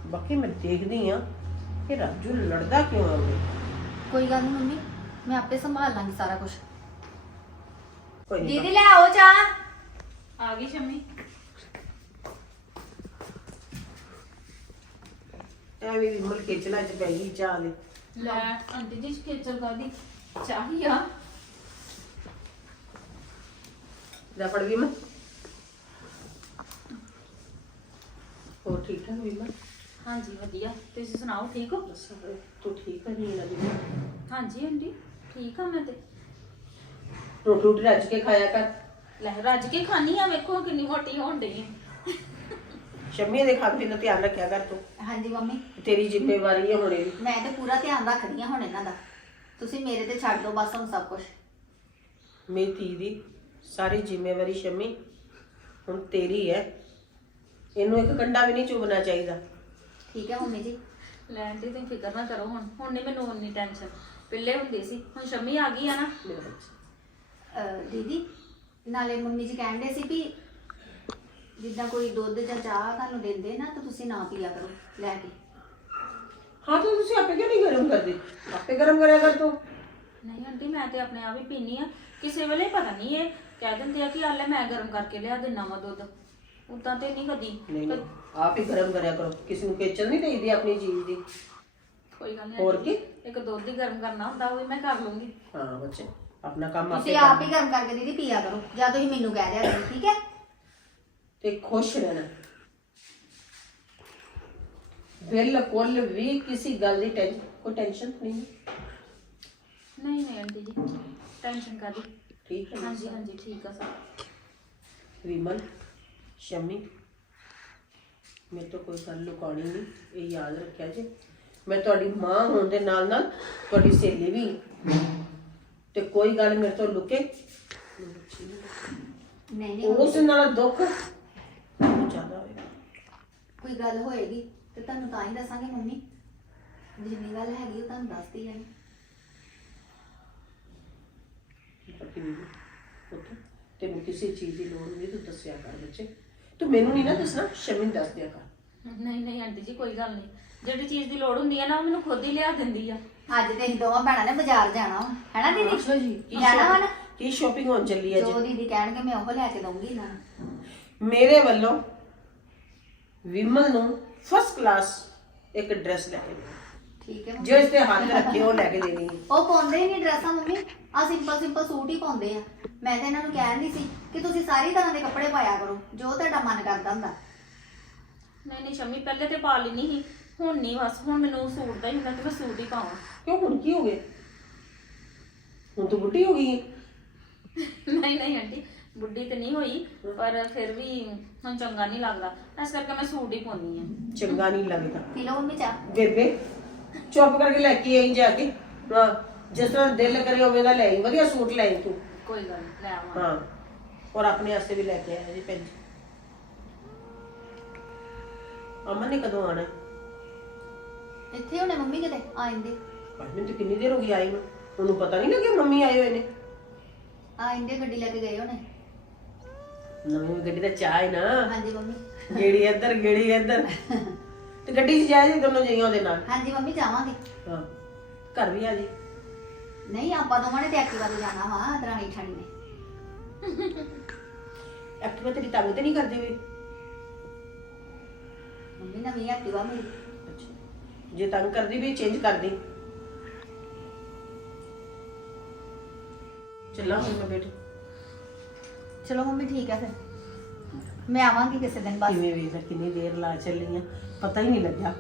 ਬਾਕੀ ਮੈਂ ਦੇਖਦੀ ਆ ਕਿ ਰਾਜੂ ਲੜਦਾ ਕਿਉਂ ਹੈ ਉਹਦੇ। ਕੋਈ ਗੱਲ ਨਹੀਂ ਮੰਮੀ ਮੈਂ ਆਪੇ ਸੰਭਾਲ ਲਾਂਗੀ ਸਾਰਾ ਕੁਝ ਕੋਈ ਨਹੀਂ ਦੀਦੀ ਲੈ ਆਓ ਚਾਹ। ਆ ਗਈ ਸ਼ਮੀ? ਐਵੇਂ ਵਿਮਲ ਖੇਚਲਾ 'ਚ ਪੈ ਗਈ ਚਾਹ ਲਈ ਲੈ ਆਂਟੀ ਜੀ ਖੇਚਲ ਕਾਦੀ ਚਾਹੀ ਆ। ਜਾ ਫੜ ਵਿਮਲ। ਹੋਰ ਠੀਕ ਠਾਕ ਵਿਮਲ? ਹਾਂਜੀ ਵਧੀਆ। ਤੁਸੀਂ ਸੁਣਾਓ ਠੀਕ ਹੋ? ਤੂੰ ਠੀਕ ਹੈ ਨਹੀਂ ਲੱਗੀ ਹਾਂਜੀ ਆਂਟੀ ਠੀਕ ਆ ਮੈਂ ਤੇ। ਰੋਟੀ ਰੋਟੀ ਰੱਜ ਕੇ ਖਾਇਆ ਕਰ। ਲੈ ਰੱਜ ਕੇ ਖਾਣੀ ਆ ਵੇਖੋ ਕਿੰਨੀ ਮੋਟੀ ਹੋਣ ਡਈ ਆ। ਸ਼ੰਮੀ ਦੇ ਖਾਣ ਪੀਣ ਦਾ ਧਿਆਨ ਰੱਖਿਆ ਕਰ ਤੂੰ। ਹਾਂਜੀ ਮੰਮੀ। ਤੇਰੀ ਜ਼ਿੰਮੇਵਾਰੀ ਹੈ ਹੁਣ ਇਹ। ਵੀ ਮੈਂ ਤੇ ਪੂਰਾ ਧਿਆਨ ਰੱਖਦੀ ਹਾਂ ਹੁਣ ਇਹਨਾਂ ਦਾ। ਤੁਸੀਂ ਮੇਰੇ ਤੇ ਛੱਡ ਦਿਓ ਬਸ ਹੁਣ ਸਭ ਕੁਝ ਮੇਰੀ ਧੀ ਦੀ ਸਾਰੀ ਜ਼ਿੰਮੇਵਾਰੀ ਸ਼ੰਮੀ ਹੁਣ ਤੇਰੀ ਹੈ ਇਹਨੂੰ ਇੱਕ ਕੰਡਾ ਵੀ ਨਹੀਂ ਚੁਬਣਾ ਚਾਹੀਦਾ। ਠੀਕ ਹੈ ਮੰਮੀ ਜੀ। ਲੈ ਆਂਟੀ ਤੁਸੀਂ ਫਿਕਰ ਨਾ ਕਰੋ ਹੁਣ। ਹੁਣ ਨਹੀਂ ਮੈਨੂੰ ਉਨੀ ਟੈਨਸ਼ਨ ਪਹਿਲੇ ਹੁੰਦੀ ਸੀ। ਹੁਣ ਸ਼ਮੀ ਆ ਗਈ ਆ ਨਾ। ਮੇਰਾ ਬੱਚਾ। ਅਹ ਦੀਦੀ ਨਾਲੇ ਮੰਮੀ ਜੀ ਕਹਿੰਦੇ ਸੀ ਵੀ ਜਿੱਦਾਂ ਕੋਈ ਦੁੱਧ ਜਾਂ ਚਾਹ ਤੁਹਾਨੂੰ ਦਿੰਦੇ ਨਾ ਤਾਂ ਤੁਸੀਂ ਨਾ ਪੀਆ ਕਰੋ ਲੈ ਕੇ। ਹਾਂ ਤਾਂ ਤੁਸੀਂ ਆਪੇ ਕਿਉਂ ਨਹੀਂ ਗਰਮ ਕਰਦੀ? ਆਪੇ ਗਰਮ ਕਰਿਆ ਕਰ ਤੂੰ। ਨਹੀਂ ਆਂਟੀ ਮੈਂ ਤੇ ਆਪਣੇ ਆਪ ਹੀ ਪੀਨੀ ਆ ਕਿਸੇ ਵੇਲੇ ਪਤਾ ਨਹੀਂ ਇਹ ਕਹਿ ਦਿੰਦੇ ਆ ਕਿ ਆ ਲੈ ਮੈਂ ਗਰਮ ਕਰਕੇ ਲਿਆ ਦੇਣਾ ਵਾ ਦੁੱਧ। ਉਦਾਂ ਤੇ ਨਹੀਂ ਕਦੀ। ਨਹੀਂ ਨਹੀਂ ਆਪ ਹੀ ਗਰਮ ਕਰਿਆ ਕਰੋ। ਕਿਸੇ ਨੂੰ ਖੇਚਲ ਨਹੀਂ ਦੇਈਦੀ ਆਪਣੀ ਚੀਜ਼ ਦੀ। ਕੋਈ ਗੱਲ ਨਹੀਂ ਹੋਰ ਕੀ? ਇੱਕ ਦੁੱਧ ਹੀ ਗਰਮ ਕਰਨਾ ਹੁੰਦਾ ਉਹ ਵੀ ਮੈਂ ਕਰ ਲੂੰਗੀ। ਹਾਂ ਬੱਚੇ। ਆਪਣਾ ਕੰਮ ਆਪੇ ਤੁਸੀਂ ਆਪ ਹੀ ਗਰਮ ਕਰਕੇ ਦੀਦੀ ਪੀਆ ਕਰੋ ਜਾਂ ਤੁਸੀਂ ਮੈਨੂੰ ਕਹਿ ਦਿਆ ਕਰੋ ਠੀਕ ਹੈ? ਤੇ ਖੁਸ਼ ਰਹਿਣਾ। ਬਿਲਕੁਲ ਵੀ ਕਿਸੇ ਗੱਲ ਦੀ ਟੈਨਸ਼ਨ ਕੋਈ ਟੈਨਸ਼ਨ ਨਹੀਂ? ਨਹੀਂ ਨਹੀਂ ਆਂਟੀ ਜੀ ਟੈਨਸ਼ਨ ਕਾਦੀ ਠੀਕ ਹੈ ਨਾ? ਹਾਂਜੀ ਹਾਂਜੀ ਠੀਕ ਆ ਸਭ। ਵਿਮਲ ਸ਼ਮੀ ਮੇਰੇ ਤੋਂ ਕੋਈ ਗੱਲ ਲੁਕਾਉਣੀ ਨਹੀਂ ਇਹ ਯਾਦ ਰੱਖਿਆ ਜੇ। ਮੈਂ ਤੁਹਾਡੀ ਮਾਂ ਹੋਣ ਦੇ ਨਾਲ ਨਾਲ ਤੁਹਾਡੀ ਸਹੇਲੀ ਵੀ। ਤੇ ਕੋਈ ਗੱਲ ਮੇਰੇ ਤੋਂ ਲੁਕੇ? ਨਹੀਂ ਨਹੀਂ ਉਸ ਨਾਲ ਦੁੱਖ? ਮੈਨੂੰ ਜ਼ਿਆਦਾ ਹੋਏਗਾ। ਕੋਈ ਗੱਲ ਹੋਏਗੀ ਤੇ ਤੁਹਾਨੂੰ ਤਾਂ ਹੀ ਦੱਸਾਂਗੇ ਮੰਮੀ। ਜਿੰਨੀ ਗੱਲ ਹੈਗੀ ਉਹ ਤੁਹਾਨੂੰ ਦੱਸਦੀ ਹੈ ਪਤੀ ਤੈਨੂੰ ਕਿਸੇ ਚੀਜ਼ ਦੀ ਲੋੜ ਨਹੀਂ ਤੂੰ ਦੱਸਿਆ ਕਰ ਬੱਚੇ। ਤੂੰ ਮੈਨੂੰ ਨਹੀਂ ਨਾ ਦੱਸਣਾ ਸ਼ਮੀ ਨੂੰ ਦੱਸ ਦਿਆ ਕਰ। ਨਹੀਂ ਨਹੀਂ ਆਂਟੀ ਜੀ ਕੋਈ ਗੱਲ ਨਹੀਂ। ਜਿਹੜੀ ਚੀਜ਼ ਦੀ ਲੋੜ ਹੁੰਦੀ ਹੈ ਨਾ ਉਹ ਮੈਨੂੰ ਖੁਦ ਹੀ ਲਿਆ ਦਿੰਦੀ ਆ। ਅੱਜ ਤੇ ਅਸੀਂ ਦੋਵਾਂ ਭੈਣਾਂ ਨੇ ਬਾਜ਼ਾਰ ਜਾਣਾ ਵਾ। ਹੈਨਾ ਦੀਦੀ? ਅੱਛਾ ਜੀ। ਕੀ ਜਾਣਾ ਵਾ ਨਾ? ਸ਼ੋਪ- ਕੀ ਸ਼ਾਪਿੰਗ ਹੋਣ ਚੱਲੀ ਹੈ ਜੋ ਜੀ ਦੀਦੀ ਕਹਿਣਗੇ ਮੈਂ ਉਹ ਲੈ ਕੇ ਦਊਂਗੀ ਇਹਨਾਂ ਨੂੰ। ਮੇਰੇ ਵੱਲੋਂ ਵਿਮਲ ਨੂੰ ਫਸਟ ਕਲਾਸ ਇੱਕ ਡਰੈਸ ਲੈ ਕੇ ਦੇ ਠੀਕ ਹੈ ਮੰਮੀ। ਜੋ ਇਸ ਤੇ ਹੱਥ ਰੱਖੇ ਉਹ ਲੈ ਕੇ ਦੇਣੀ ਹੈ। ਉਹ ਪਾਉਂਦੇ ਹੀ ਨਹੀਂ ਡਰੈਸਾਂ ਮੰਮੀ। ਆ ਸਿੰਪਲ ਸਿੰਪਲ ਸੂਟ ਹੀ ਪਾਉਂਦੇ ਆ। ਮੈਂ ਤਾਂ ਇਹਨਾਂ ਨੂੰ ਕਹਿੰਦੀ ਸੀ ਕਿ ਤੁਸੀਂ ਸਾਰੀ ਤਰ੍ਹਾਂ ਦੇ ਕੱਪੜੇ ਪਾਇਆ ਕਰੋ ਜੋ ਤੁਹਾਡਾ ਮਨ ਕਰਦਾ ਹੁੰਦਾ। ਨਹੀਂ ਨਹੀਂ ਸ਼ਮੀ ਪਹਿਲੇ ਤੇ ਪਾ ਲੈਣੀ ਸੀ। ਹੁਣ ਨਹੀਂ ਬਸ ਹੁਣ ਮੈਨੂੰ ਸੂਟ ਦਾ ਹੀ ਹੁੰਦਾ ਕਿ ਮੈਂ ਸੂਟ ਹੀ ਪਾਵਾਂ। ਕਿਉਂ ਹੁਣ ਕੀ ਹੋ ਗਿਆ? ਹੁਣ ਤੂੰ ਬੁੱਢੀ ਹੋ ਗਈ ਹੈ ਨਹੀਂ ਨਹੀਂ ਆਂਟੀ ਬੁੱਢੀ ਤੇ ਨਹੀਂ ਹੋਈ ਪਰ ਫਿਰ ਵੀ ਹੁਣ ਚੰਗਾ ਨਹੀਂ ਲੱਗਦਾ। ਇਸ ਕਰਕੇ ਮੈਂ ਸੂਟ ਹੀ ਪਾਉਣੀ ਆ। ਚੰਗਾ ਨਹੀਂ ਲੱਗਦਾ। ਪੀ ਲਓ ਮੰਮੀ ਚਾਹ। ਬੇਬੇ ਚੁੱਪ ਕਰਕੇ ਲੈ ਕੇ ਆਈ ਜਾ ਕੇ। ਹਾਂ ਜਿਸ ਤਰ੍ਹਾਂ ਦਿਲ ਕਰੇ ਉਵੇਂ ਦਾ ਲੈ ਆਈ ਵਧੀਆ ਸੂਟ ਲੈ ਆਈ ਤੂੰ। ਕੋਈ ਗੱਲ ਨਹੀਂ ਲੈ ਆਵਾਂ। ਹਾਂ ਔਰ ਆਪਣੇ ਵਾਸਤੇ ਵੀ ਲੈ ਕੇ ਆਇਆ ਜੀ ਭੈਣ ਜੀ। ਅਮਨ ਨੇ ਕਦੋਂ ਆਣਾ ਇੱਥੇ ਹੋਣੇ ਮੰਮੀ ਕਿਤੇ ਆਇੰਦੇ ਮੈਨੂੰ ਤਾਂ ਕਿੰਨੀ ਦੇਰ ਹੋ ਗਈ ਆਈ ਨੂੰ। ਉਹਨੂੰ ਪਤਾ ਨਹੀਂ ਲੱਗਿਆ ਮੰਮੀ ਆਏ ਹੋਏ ਨੇ। ਆਇੰਦੇ ਗੱਡੀ ਲੈ ਕੇ ਗਏ ਹੋਣੇ। ਨਵੀਂ ਗੱਡੀ ਦਾ ਚਾਹ ਹੈ ਨਾ। ਹਾਂਜੀ ਮੰਮੀ। ਗੇੜੀ ਇੱਧਰ ਗੇੜੀ ਇੱਧਰ। ਤੇ ਗੱਡੀ 'ਚ ਜਾਏ ਜੀ ਦੋਨੋਂ ਜਾਈਆਂ ਉਹਦੇ ਨਾਲ। ਹਾਂਜੀ ਮੰਮੀ ਜਾਵਾਂਗੇ। ਹਾਂ। ਘਰ ਵੀ ਆ ਜੀ। ਨਹੀਂ ਆਪਾਂ ਦੋਵਾਂ ਨੇ ਤੇ ਐਕਟਿਵਾ ਤੇ ਜਾਣਾ ਵਾ ਦਰਾਣੀ ਠਾਣੀ ਨੇ। ਐਕਟਿਵਾ ਤੇਰੀ ਤੰਗ ਤੇ ਨਹੀਂ ਕਰਦੀ ਵੀ। ਮੰਮੀ ਨਵੀਂ ਐਕਟਿਵਾ ਅੱਛਾ ਜੇ ਤੰਗ ਕਰਦੀ ਵੀ ਚੇਂਜ ਕਰ ਦੇ ਚੱਲਾਂ ਹੁਣ ਮੈਂ ਬੇਟੇ ਚਲੋ ਮੰਮੀ ਠੀਕ ਹੈ ਫਿਰ। ਮੈਂ ਆਵਾਂਗੀ ਕਿਸੇ ਦਿਨ ਬਸ। ਕਿਵੇਂ ਵੇਖ ਕਿੰਨੀ ਦੇਰ ਲਾ ਚੱਲੀ ਆ। ਪਤਾ ਹੀ ਨਹੀਂ ਲੱਗਿਆ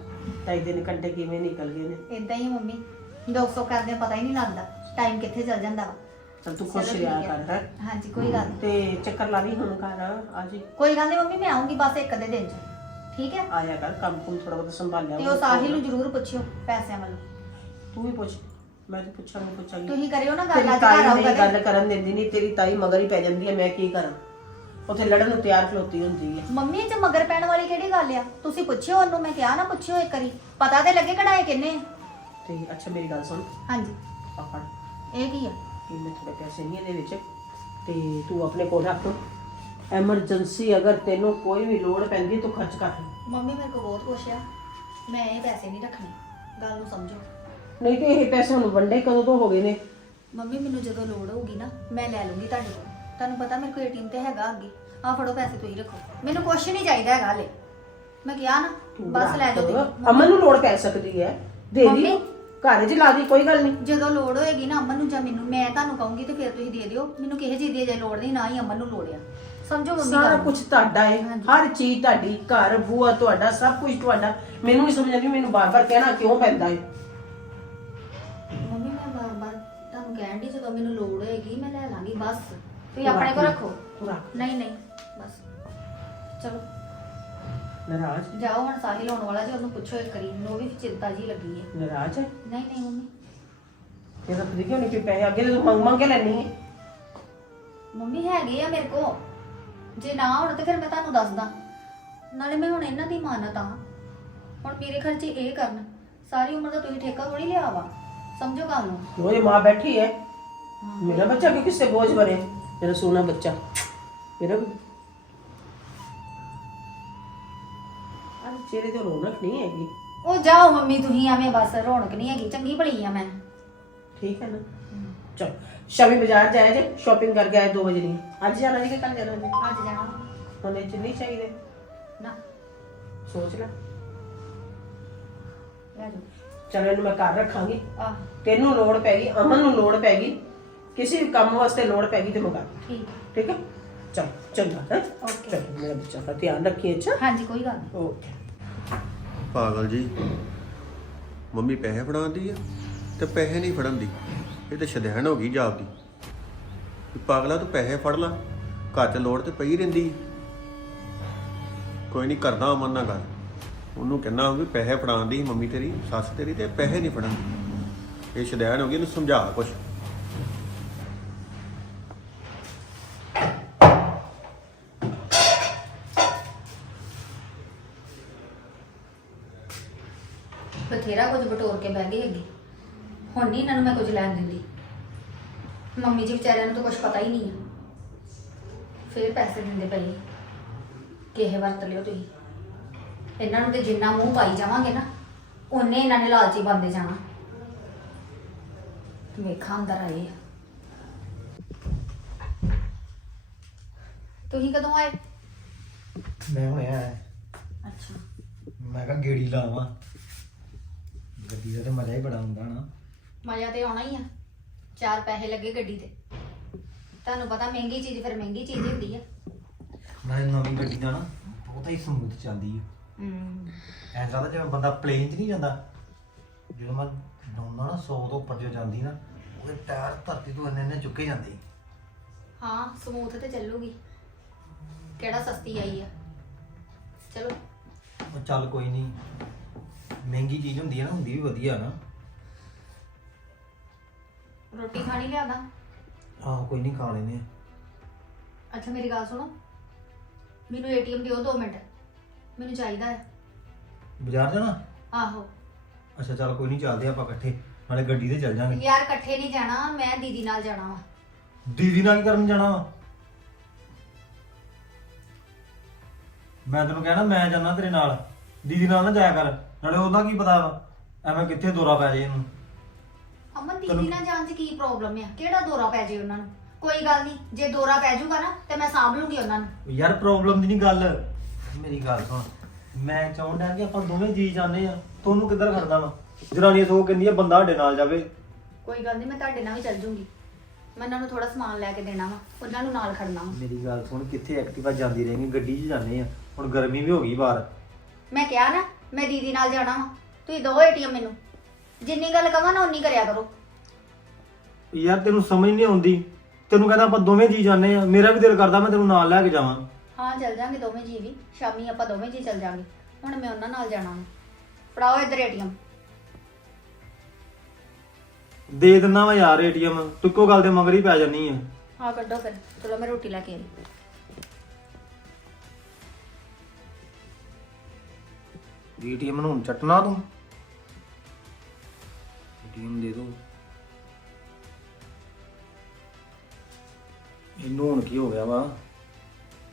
ਢਾਈ ਦਿਨ ਘੰਟੇ ਕਿਵੇਂ ਨਿਕਲ ਗਏ ਨੇ। ਇਦਾਂ ਹੀ ਆ ਮੰਮੀ ਦੋਸਤੋ ਕਰਦੇ ਪਤਾ ਹੀ ਨਹੀਂ ਲੱਗਦਾ ਟਾਈਮ ਕਿੱਥੇ ਚੱਲ ਜਾਂਦਾ ਵਾ। ਤਾਂ ਤੂੰ ਖੁਸ਼ ਚਲੋ ਰਿਹਾ ਠੀਕ ਹੈ। ਕਰ ਹੈ? ਹਾਂਜੀ ਕੋਈ ਗੱਲ ਨਹੀਂ ਤੇ ਚੱਕਰ ਲਾ ਲਈ ਹੁਣ ਘਰ ਆ ਜੀ। ਕੋਈ ਗੱਲ ਨਹੀਂ ਮੰਮੀ ਮੈਂ ਆਉਂਗੀ ਬਸ ਇੱਕ ਦਿਨ ਚ। ਠੀਕ ਹੈ? ਆਇਆ ਕਰ ਕੰਮ ਕੁਮ ਥੋੜਾ ਬਹੁਤ ਸੰਭਾਲਿਆ ਤੇ ਉਹ ਸਾਹਿਲ ਨੂੰ ਜ਼ਰੂਰ ਪੁੱਛਿਓ ਪੈਸਿਆਂ ਵੱਲੋਂ। ਤੂੰ ਵੀ ਪੁੱਛ ਮੈਂ ਤਾਂ ਪੁੱਛਾਂਗੀ ਪੁੱਛਾਂਗੀ। ਤੁਸੀਂ ਕਰਿਓ ਨਾ ਗੱਲ ਤੇਰੀ ਅੱਜ ਤਾਈ ਘਰ ਨਹੀਂ ਤੇ। ਗੱਲ ਕਰਨ ਦਿੰਦੀ ਨਹੀਂ ਤੇਰੀ ਤਾਈ ਮਗਰ ਹੀ ਪੈ ਜਾਂਦੀ ਹੈ ਮੈਂ ਕੀ ਕਰਾਂ? ਉੱਥੇ ਲੜਨ ਨੂੰ ਤਿਆਰ ਖਲੋਤੀ ਹੁੰਦੀ ਹੈ। ਮੰਮੀ ਚ ਮਗਰ ਪੈਣ ਵਾਲੀ ਕਿਹੜੀ ਗੱਲ ਆ? ਤੁਸੀਂ ਪੁੱਛਿਓ ਉਹਨੂੰ ਮੈਂ ਕਿਹਾ ਨਾ ਪੁੱਛਿਓ ਇੱਕ ਵਾਰੀ। ਪਤਾ ਤੇ ਲੱਗੇ ਕਢਾਏ ਕਿੰਨੇ ਆ। ਤੇ ਅੱਛਾ ਮੇਰੀ ਗੱਲ ਸੁਣ। ਹਾਂਜੀ। ਫੜ। ਇਹ ਕੀ ਆ? ਇਹ ਮੈਂ ਥੋੜੇ ਪੈਸੇ ਨਹੀਂ ਇਹਦੇ ਵਿੱਚ ਤੇ ਤੂੰ ਆਪਣੇ ਕੋਲ ਰੱਖ। ਐਮਰਜੈਂਸੀ ਅਗਰ ਤੈਨੂੰ ਕੋਈ ਵੀ ਲੋੜ ਪੈਂਦੀ ਤੂੰ ਖਰਚ ਕਰ। ਲੈ ਮੰਮੀ ਮੇਰੇ ਕੋਲ ਬਹੁਤ ਕੁਛ ਆ। ਮੈਂ ਇਹ ਪੈਸੇ ਨਹੀਂ ਰੱਖਣੇ। ਗੱਲ ਨੂੰ ਸਮਝੋ। ਨਹੀਂ ਤੇ ਇਹ ਪੈਸੇ ਹੁਣ ਵੰਡੇ ਕਦੋਂ ਤੋਂ ਹੋ ਗਏ ਨੇ? ਮੰਮੀ ਮੈਨੂੰ ਜਦੋਂ ਲੋੜ ਹੋਊਗੀ ਨਾ ਮੈਂ ਲੈ ਲੂੰਗੀ ਤੁਹਾਡੇ ਕੋਲ। ਤੁਹਾਨੂੰ ਪਤਾ ਮੇਰੇ ਕੋਲ ਏਟੀਐਮ ਤੇ ਹੈਗਾ ਅੱਗੇ। ਆ ਫੜੋ ਪੈਸੇ ਤੁਸੀਂ ਰੱਖੋ। ਮੈਨੂੰ ਕੁਛ ਨਹੀਂ ਚਾਹੀਦਾ ਹੈਗਾ ਹਲੇ। ਮੈਂ ਕਿਹਾ ਨਾ ਤੂੰ ਬਸ ਲੈ ਰੱਖ। ਤੁਸੀਂ। ਅਮਨ ਨੂੰ ਲੋੜ ਪੈ ਸਕਦੀ ਹੈ। ਦੇ ਦੀ ਮੰਮੀ। ਘਰ 'ਚ ਲਾ ਦੀ ਕੋਈ ਗੱਲ ਨਹੀਂ। ਜਦੋਂ ਲੋੜ ਹੋਏਗੀ ਨਾ ਅਮਨ ਨੂੰ ਜਾਂ ਮੈਨੂੰ ਮੈਂ ਤੁਹਾਨੂੰ ਕਹੂੰਗੀ ਤੇ ਫਿਰ ਤੁਸੀਂ ਦੇ ਦਿਓ। ਮੈਨੂੰ ਕਿਸੇ ਚੀਜ਼ ਦੀ ਜੇ ਲੋੜ ਨਹੀਂ ਨਾ ਹੀ ਅਮਨ ਨੂੰ ਲੋੜ ਆ। ਸਮਝੋ ਮੰਮੀ ਸਾਰਾ ਗੱਲ। ਕੁਝ ਤੁਹਾਡਾ ਹੈ ਹਾਂਜੀ। ਹਰ ਚੀਜ਼ ਤੁਹਾਡੀ ਘਰ ਬੂਆ ਤੁਹਾਡਾ ਸਭ ਕੁਝ ਤੁਹਾਡਾ। ਮੈਨੂੰ ਨਹੀਂ ਸਮਝ ਆਉਂਦੀ ਮੈਨੂੰ ਬਾਰ-ਬਾਰ ਕਹਿਣਾ ਕਿਉਂ ਪੈਂਦਾ ਹੈ ਮੰਮੀ ਮੈਂ ਬਾਰ-ਬਾਰ ਤੁਹਾਨੂੰ ਕਹਿਣ ਦੀ ਜਦੋਂ ਮੈਨੂੰ ਲੋੜ ਹੋਏਗੀ ਮੈਂ ਲੈ ਲਾਂਗੀ ਬਸ। ਤੁਸੀਂ ਤੂੰ ਆਪਣੇ ਕੋਲ ਰੱਖ। ਰੱਖੋ। ਤੂੰ ਰੱਖ। ਨਹੀਂ ਨਹੀਂ ਬਸ। ਚਲੋ। ਨਾਰਾਜ਼? ਜਾਓ ਹੁਣ ਸਾਹਿਲ ਆਉਣ ਵਾਲਾ ਜੇ ਉਹਨੂੰ ਪੁੱਛੋ ਇੱਕ ਵਾਰੀ ਵੀ ਚਿੰਤਾ ਜੀ ਲੱਗੀ ਹੈ ਨਾਰਾਜ਼ ਹੈ ਨਹੀਂ ਨਹੀਂ ਮੰਮੀ। ਇਹ ਤਾਂ ਤੁਸੀਂ ਕਿਉਂ ਨਹੀਂ ਕਿ ਪੈਸੇ ਅੱਗੇ ਤਾਂ ਤੂੰ ਮੰਗ ਮੰਗ ਕੇ ਲੈਣੀ ਹੈ ਮੰਮੀ ਹੈਗੇ ਆ ਮੇਰੇ ਕੋ ਜੇ ਨਾ ਹੋਣ ਤੇ ਫਿਰ ਮੈਂ ਤੁਹਾਨੂੰ ਦੱਸਦਾ। ਨਾਲੇ ਮੈਂ ਹੁਣ ਇਹਨਾਂ ਦੀ ਮਾਨਤ ਆ। ਹੁਣ ਮੇਰੇ ਖਰਚੇ ਇਹ ਕਰਨ ਸਾਰੀ ਉਮਰ ਦਾ ਤੁਸੀਂ ਠੇਕਾ ਥੋੜੀ ਲਿਆ ਵਾ। ਸਮਝੋ ਗੱਲ ਨੂੰ। ਇਹ ਮਾਂ ਬੈਠੀ ਹੈ ਹਾਂ। ਮੇਰਾ ਬੱਚਾ ਕਿ ਕਿਸੇ ਬੋਝ ਬਣੇ? ਮੇਰਾ ਸੋਨਾ ਬੱਚਾ। ਮੇਰਾ ਅੱਜ ਚਿਹਰੇ ਤੇ ਰੌਣਕ ਨਹੀਂ ਹੈਗੀ। ਉਹ ਜਾਓ ਮੰਮੀ ਤੁਸੀਂ ਐਵੇਂ ਬਸ ਰੌਣਕ ਨਹੀਂ ਹੈਗੀ। ਚੰਗੀ ਭਲੀ ਆ ਮੈਂ। ਠੀਕ ਹੈ ਨਾ। ਚਲ। ਸ਼ਾਮੀ ਬਾਜ਼ਾਰ ਜਾਇਆ ਜੇ ਸ਼ਾਪਿੰਗ ਕਰਕੇ ਆਏ 2 ਵਜੇ ਨਹੀਂ। ਅੱਜ ਜਾਣਾ ਜੀ ਕਿ ਕੱਲ ਜਾਣਾ ਜੀ ਅੱਜ ਜਾਣਾ। ਹੁਣ ਇਹ ਚ ਨਹੀਂ ਚਾਹੀਦੇ। ਨਾ। ਸੋਚ ਲੈ। ਲੈ ਜਾਓ। ਚਲ ਇਹਨੂੰ ਮੈਂ ਘਰ ਰੱਖਾਂਗੀ। ਆ ਤੈਨੂੰ ਲੋੜ ਪੈਗੀ ਅਮਨ ਨੂੰ ਲੋੜ ਪੈਗੀ ਕਿਸੇ ਵੀ ਕੰਮ ਵਾਸਤੇ ਲੋੜ ਪੈਗੀ ਤੇ ਮੰਗਾ। ਠੀਕ ਠੀਕ ਹੈ ਚਲ ਚੰਗਾ ਹੈ? Okay. ਚਲ ਮੇਰਾ ਬੱਚਾ ਦਾ ਧਿਆਨ ਰੱਖੀਏ ਅੱਛਾ? ਹਾਂਜੀ ਕੋਈ ਗੱਲ ਨਹੀਂ। ਓਕੇ ਪਾਗਲ ਜੀ ਮੰਮੀ ਪੈਸੇ ਫੜਾਉਂਦੀ ਆ ਤੇ ਪੈਸੇ ਨਹੀਂ ਫੜਨ ਦੀ। ਇਹ ਤਾਂ ਸ਼ਦੈਣ ਹੋ ਗਈ ਜਾਪਦੀ ਵੀ ਪਾਗਲਾ ਤੂੰ ਪੈਸੇ ਫੜ ਲਾ, ਘਰ 'ਚ ਲੋੜ ਤੇ ਪਈ ਰਹਿੰਦੀ। ਕੋਈ ਨਹੀਂ ਕਰਦਾ ਅਮਨ ਨਾਲ ਗੱਲ। ਉਹਨੂੰ ਕਹਿੰਦਾ ਵੀ ਪੈਸੇ ਫੜਾਉਣ ਦੀ ਮੰਮੀ ਤੇਰੀ, ਸੱਸ ਤੇਰੀ ਤੇ ਪੈਸੇ ਨਹੀਂ ਫੜਨ ਦੀ। ਇਹ ਸ਼ਦੈਣ ਹੋ ਗਈ, ਇਹਨੂੰ ਸਮਝਾ ਕੁਛ। ਬਥੇਰਾ ਕੁਝ ਬਟੋਰ ਕੇ ਬਹਿ ਗਈ ਅੱਗੇ ਹੁਣ ਨਹੀਂ ਇਹਨਾਂ ਨੂੰ ਮੈਂ ਕੁਝ ਲੈਣ ਦਿੰਦੀ। ਮੰਮੀ ਜੀ ਵਿਚਾਰਿਆਂ ਨੂੰ ਤਾਂ ਕੁਝ ਪਤਾ ਹੀ ਨਹੀਂ ਆ। ਫੇਰ ਪੈਸੇ ਦਿੰਦੇ ਪਏ। ਕਿਹੇ ਵਰਤ ਲਿਓ ਤੁਸੀਂ। ਇਹਨਾਂ ਨੂੰ ਤੇ ਜਿੰਨਾ ਮੂੰਹ ਪਾਈ ਜਾਵਾਂਗੇ ਨਾ ਉਹਨੇ ਇਹਨਾਂ ਨੇ ਲਾਲਚੀ ਬੰਦੇ ਜਾਣਾ। ਵੇਖਾਂ ਅੰਦਰ ਆਏ ਆ। ਤੁਸੀਂ ਕਦੋਂ ਆਏ? ਮੈਂ ਹੁਣੇ ਆਇਆ। ਅੱਛਾ। ਮੈਂ ਕਿਹਾ ਗੇੜੀ ਲਾਵਾਂ। ਗੱਡੀ ਦਾ ਤੇ ਮਜ਼ਾ ਹੀ ਬੜਾ ਹੁੰਦਾ ਨਾ। ਮਜ਼ਾ ਤੇ ਆਉਣਾ ਹੀ ਆ। ਚਾਰ ਪੈਸੇ ਲੱਗੇ ਗੱਡੀ ਤੇ ਤੁਹਾਨੂੰ ਪਤਾ ਮਹਿੰਗੀ ਚੀਜ਼ ਫਿਰ ਮਹਿੰਗੀ ਚੀਜ਼ ਹੀ ਹੁੰਦੀ ਆ। ਨਾਲੇ ਨਵੀਂ ਗੱਡੀ ਦਾ ਨਾ ਬਹੁਤਾ ਹੀ ਸਮੂਥ ਚੱਲਦੀ ਹੈ ਹੂੰ। ਐਂ ਲੱਗਦਾ ਜਿਵੇਂ ਬੰਦਾ ਪਲੇਨ 'ਚ ਨਹੀਂ ਜਾਂਦਾ ਜਦੋਂ ਮੈਂ ਡਾਉਂਦਾ ਨਾ 100 ਤੋਂ ਉੱਪਰ ਜੋ ਜਾਂਦੀ ਨਾ ਉਹਦੇ ਟਾਇਰ ਧਰਤੀ ਤੋਂ ਇੰਨੇ ਇੰਨੇ ਚੁੱਕੇ ਜਾਂਦੇ। ਹਾਂ ਸਮੂਥ ਤੇ ਚੱਲੂਗੀ। ਕਿਹੜਾ ਸਸਤੀ ਆਈ ਆ। ਚਲੋ। ਉਹ ਚੱਲ ਕੋਈ ਨਹੀਂ। ਮਹਿੰਗੀ ਚੀਜ਼ ਹੁੰਦੀ ਹੈ ਨਾ ਹੁੰਦੀ ਵੀ ਵਧੀਆ ਨਾ। ਰੋਟੀ ਖਾਣੀ ਲਿਆਦਾ? ਆਹ ਕੋਈ ਨਹੀਂ ਖਾ ਲੈਨੇ ਆ। ਅੱਛਾ ਮੇਰੀ ਗੱਲ ਸੁਣੋ। ਮੈਨੂੰ ਏਟੀਐਮ ਦਿਓ 2 ਮਿੰਟ। ਮੈਨੂੰ ਚਾਹੀਦਾ ਹੈ। ਬਾਜ਼ਾਰ ਜਾਣਾ? ਆਹੋ। ਅੱਛਾ ਚੱਲ ਕੋਈ ਨਹੀਂ ਚੱਲਦੇ ਆਪਾਂ ਇਕੱਠੇ। ਨਾਲੇ ਗੱਡੀ ਤੇ ਚੱਲ ਜਾਾਂਗੇ। ਯਾਰ ਇਕੱਠੇ ਨਹੀਂ ਜਾਣਾ ਮੈਂ ਦੀਦੀ ਨਾਲ ਜਾਣਾ ਵਾ। ਦੀਦੀ ਨਾਲ ਕੀ ਕਰਨ ਜਾਣਾ ਵਾ? ਮੈਂ ਤੈਨੂੰ ਕਹਿਣਾ ਮੈਂ ਜਾਣਾ ਤੇਰੇ ਨਾਲ। ਦੀਦੀ ਨਾਲ ਨਾ ਜਾਇਆ ਕਰ। ਨਾਲੇ ਉਹਦਾ ਕੀ ਪਤਾ ਵਾ? ਐਵੇਂ ਕਿੱਥੇ ਦੋਰਾ ਪੈ ਜੇ ਇਹਨੂੰ। ਅਮਨ ਦੀਦੀ ਨਾਲ ਜਾਣ 'ਚ ਕੀ ਪ੍ਰੋਬਲਮ ਆ? ਕਿਹੜਾ ਦੌਰਾ ਪੈ ਜੇ ਉਹਨਾਂ ਨੂੰ? ਕੋਈ ਗੱਲ ਨਹੀਂ ਜੇ ਦੌਰਾ ਪੈ ਜਾਊਗਾ ਨਾ ਤੇ ਮੈਂ ਸਾਂਭ ਲੂੰਗੀ ਉਹਨਾਂ ਨੂੰ। ਯਾਰ ਪ੍ਰੋਬਲਮ ਦੀ ਨਹੀਂ ਗੱਲ। ਮੇਰੀ ਗੱਲ ਸੁਣ। ਮੈਂ ਚਾਹੁੰਦਾ ਕਿ ਆਪਾਂ ਦੋਵੇਂ ਜੀ ਜਾਂਦੇ ਆ। ਤੁਹਾਨੂੰ ਕਿੱਧਰ ਖੜਦਾ ਵਾ? ਜਨਾਨੀ ਸੋ ਕਹਿੰਦੀ ਆ ਬੰਦਾ ਸਾਡੇ ਨਾਲ ਜਾਵੇ। ਕੋਈ ਗੱਲ ਨਹੀਂ ਮੈਂ ਤੁਹਾਡੇ ਨਾਲ ਵੀ ਚੱਲ ਜੂੰਗੀ। ਮੈਂ ਉਹਨਾਂ ਨੂੰ ਥੋੜਾ ਸਮਾਨ ਲੈ ਕੇ ਦੇਣਾ ਵਾ ਉਹਨਾਂ ਨੂੰ ਨਾਲ ਖੜਨਾ ਵਾ। ਮੇਰੀ ਗੱਲ ਸੁਣ ਕਿੱਥੇ ਐਕਟਿਵਾ ਜਾਂਦੀ ਰਹੇਗੀ ਗੱਡੀ 'ਚ ਜਾਂਦੇ ਆ। ਹੁਣ ਗਰਮੀ ਵੀ ਹੋ ਗਈ ਬਾਹਰ। ਮੈਂ ਕਿਹਾ ਨਾ ਮੈਂ ਦੀਦੀ ਨਾਲ ਜਾਣਾ ਵਾ। ਤੁਸੀਂ ਦੋ ਏਟੀਐਮ ਮੈਨੂੰ। ਜਿੰਨੀ ਗੱਲ ਕਵਾਂ ਨਾ ਉਨੀ ਕਰਿਆ ਕਰੋ। ਯਾਰ ਤੈਨੂੰ ਸਮਝ ਨਹੀਂ ਆਉਂਦੀ। ਤੈਨੂੰ ਕਹਿੰਦਾ ਆਪਾਂ ਦੋਵੇਂ ਜੀ ਜਾਂਦੇ ਆ ਮੇਰਾ ਵੀ ਦਿਲ ਕਰਦਾ ਮੈਂ ਤੈਨੂੰ ਨਾਲ ਲੈ ਕੇ ਜਾਵਾਂ। ਹਾਂ ਚੱਲ ਜਾਾਂਗੇ ਦੋਵੇਂ ਜੀ ਵੀ। ਸ਼ਾਮੀ ਆਪਾਂ ਦੋਵੇਂ ਜੀ ਚੱਲ ਜਾਾਂਗੇ। ਹੁਣ ਮੈਂ ਉਹਨਾਂ ਨਾਲ ਜਾਣਾ ਵਾ। ਫੜਾਓ ਇੱਧਰ ਏਟੀਐਮ। ਦੇ ਦਿੰਦਾ ਵਾ ਯਾਰ ਏਟੀਐਮ। ਟੁੱਕੋ ਗੱਲ ਦੇ ਮਗਰ ਹੀ ਪੈ ਜਾਨੀ ਆ। ਹਾਂ ਕੱਢੋ ਫਿਰ। ਚਲੋ ਮੈਂ ਰੋਟੀ ਲੈ ਕੇ ਆਈ। ਏਟੀਐਮ ਨੂੰ ਹੁਣ ਚੱਟਣਾ ਤੂੰ? ਏਟੀਐਮ ਦੇ ਦੋ। ਇਹਨੂੰ ਹੁਣ ਕੀ ਹੋ ਗਿਆ ਵਾ?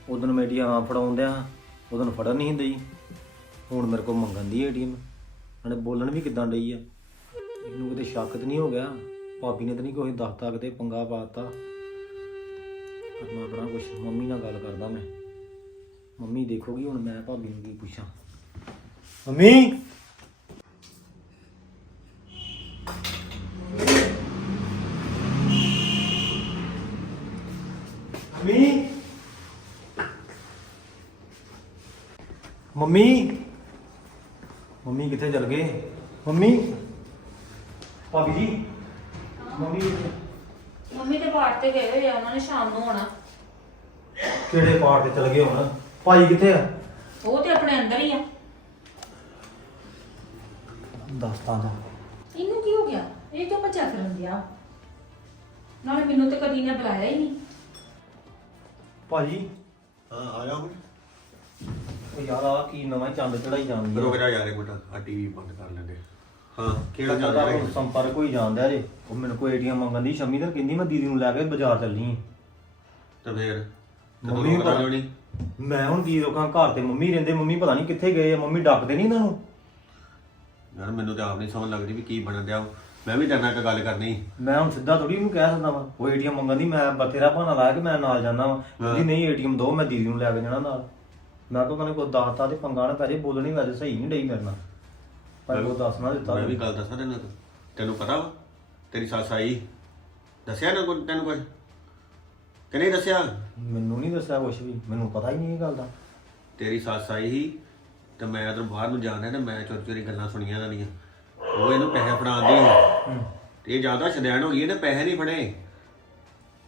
ਉਦੋਂ ਮੈਂ ਏਟੀਐਮ ਫੜਾਉਣ ਡਿਆ ਉਦੋਂ ਫੜਨ ਨਹੀਂ ਦਈ ਹੁਣ ਮੇਰੇ ਕੋਲ ਮੰਗਣ ਦੀ ਏਟੀਐਮ। ਨਾਲੇ ਬੋਲਣ ਵੀ ਕਿਦਾਂ ਡਈ ਆ? ਇਹਨੂੰ ਕਿਤੇ ਸ਼ੱਕ ਤੇ ਨਹੀਂ ਹੋ ਗਿਆ? ਭਾਬੀ ਨੇ ਤਾਂ ਨਹੀਂ ਕੋਈ ਦੱਸਤਾ ਕਿਤੇ, ਪੰਗਾ ਪਾਤਾ ਕਰਨਾ ਬੜਾ ਕੁਛ। ਮੰਮੀ ਨਾਲ ਗੱਲ ਕਰਦਾ ਮੈਂ। ਮੰਮੀ ਦੇਖੋਗੀ ਹੁਣ ਮੈਂ ਭਾਬੀ ਨੂੰ ਕੀ ਪੁੱਛਾਂ। ਮੰਮੀ! ਮੰਮੀ। ਮੰਮੀ ਕਿੱਥੇ ਚਲ ਗਏ? ਮੰਮੀ। ਭਾਬੀ ਜੀ। ਮੰਮੀ? ਮੰਮੀ ਤੇ ਪਾਰਟ ਤੇ ਗਏ ਹੋਏ ਆ ਉਹਨਾਂ ਨੇ ਸ਼ਾਮ ਨੂੰ ਆਉਣਾ। ਕਿਹੜੇ ਪਾਰਟ ਤੇ ਚਲ ਗਏ ਹੁਣ? ਭਾਈ ਕਿੱਥੇ ਆ? ਉਹ ਤੇ ਆਪਣੇ ਅੰਦਰ ਹੀ ਆ। ਦੱਸਤਾ ਜਾ ਇਹਨੂੰ ਕੀ ਹੋ ਗਿਆ? ਇਹ ਕਿਉਂ ਬੱਚਾ ਫਿਰਨ ਦਿਆ ਨਾਲੇ ਮੈਨੂੰ ਤੇ ਕਦੀ ਨੇ ਬੁਲਾਇਆ ਹੀ ਨਹੀਂ। ਭਾਜੀ ਹਾਂ ਆ ਜਾ ਹੁਣ। ਉਹ ਯਾਰ ਆ ਕੀ ਨਵਾਂ ਚੰਦ ਚੜਾਈ ਜਾਂਦੀ ਰੁਕ ਜਾ ਯਾਰ ਇੱਕ ਮਿੰਟ ਆ ਟੀਵੀ ਬੰਦ ਕਰ ਲੈਂਦੇ ਹਾਂ ਕਿਹੜਾ ਕਿਹੜਾ ਚੱਲ ਚੱਲਦਾ ਰਿਹਾ ਸੰਪਰਕ ਹੋਈ ਜਾਂਦਾ ਜੇ। ਉਹ ਮੈਨੂੰ ਕੋਈ ਏਟੀਐਮ ਮੰਗਣ ਦੀ ਸ਼ਮੀ ਤਾਂ ਕਹਿੰਦੀ ਮੈਂ ਦੀਦੀ ਨੂੰ ਲੈ ਕੇ ਬਾਜ਼ਾਰ ਚੱਲੀ ਆਂ। ਤੇ ਫੇਰ? ਮੰਮੀ ਮੰਮੀ ਨੂੰ ਪਤਾ ਪਤਾ- ਨਹੀਂ? ਮੈਂ ਹੁਣ ਕੀ ਰੋਕਾਂ ਘਰ ਤੇ ਮੰਮੀ ਰਹਿੰਦੇ ਮੰਮੀ ਪਤਾ ਨਹੀਂ ਕਿੱਥੇ ਗਏ ਆ ਮੰਮੀ ਡੱਕਦੇ ਨਹੀਂ ਇਹਨਾਂ ਨੂੰ। ਯਾਰ ਮੈਨੂੰ ਤਾਂ ਆਪ ਨਹੀਂ ਸਮਝ ਲੱਗਦੀ ਵੀ ਕੀ ਬਣਨ ਦਿਆ। ਮੈਂ ਵੀ ਤੇਰੇ ਨਾਲ ਇੱਕ ਗੱਲ ਕਰਨੀ। ਮੈਂ ਹੁਣ ਸਿੱਧਾ ਥੋੜੀ ਉਹਨੂੰ ਕਹਿ ਸਕਦਾ ਵਾ। ਉਹ ਏਟੀਐਮ ਮੰਗਣ ਦੀ ਮੈਂ ਬਥੇਰਾ ਬਹਾਨਾ ਲਾਇਆ ਕਿ ਮੈਂ ਨਾਲ ਜਾਣਾ ਵਾ। ਕਹਿੰਦੀ ਨਹੀਂ ਏਟੀਐਮ ਦੋ ਮੈਂ ਦੀਦੀ ਨੂੰ ਲੈ ਕੇ ਜਾਣਾ ਨਾਲ। ਮੈਂ ਕਿਹਾ ਕਹਿੰਦੇ ਕੋਈ ਦੱਸਤਾ ਤੇ ਪੰਗਾ ਨਾ ਪੈ ਜੇ ਬੋਲਣੀ ਵੈਸੇ ਸਹੀ ਨਹੀਂ ਡਈ ਮੇਰੇ ਨਾਲ। ਪਰ ਉਹ ਦੱਸ ਨਾ ਦਿੱਤਾ ਮੈਂ ਵੀ ਗੱਲ ਦੱਸਾਂ ਤੈਨੂੰ ਤੈਨੂੰ ਪਤਾ ਵਾ ਤੇਰੀ ਸੱਸ ਆਈ। ਦੱਸਿਆ ਨਾ ਕੋਈ ਤੈਨੂੰ ਕੁਝ ਕਿ ਨਹੀਂ ਦੱਸਿਆ? ਮੈਨੂੰ ਨਹੀਂ ਦੱਸਿਆ ਕੁਝ ਵੀ ਮੈਨੂੰ ਪਤਾ ਹੀ ਨਹੀਂ ਇਹ ਗੱਲ ਦਾ। ਤੇਰੀ ਸੱਸ ਆਈ ਸੀ ਤੇ ਮੈਂ ਉਧਰ ਬਾਹਰ ਨੂੰ ਜਾਣਾ ਤੇ ਮੈਂ ਚੋਰੀ ਚੋਰੀ ਗੱਲਾਂ ਸੁਣੀਆਂ ਦੀਆਂ ਉਹ ਇਹਨੂੰ ਪੈਸੇ ਫੜਾਉਂਦੀ ਸੀ ਤੇ ਇਹ ਜ਼ਿਆਦਾ ਸ਼ਦੈਣ ਹੋ ਗਈ ਇਹਨੇ ਪੈਸੇ ਨਹੀਂ ਫੜੇ।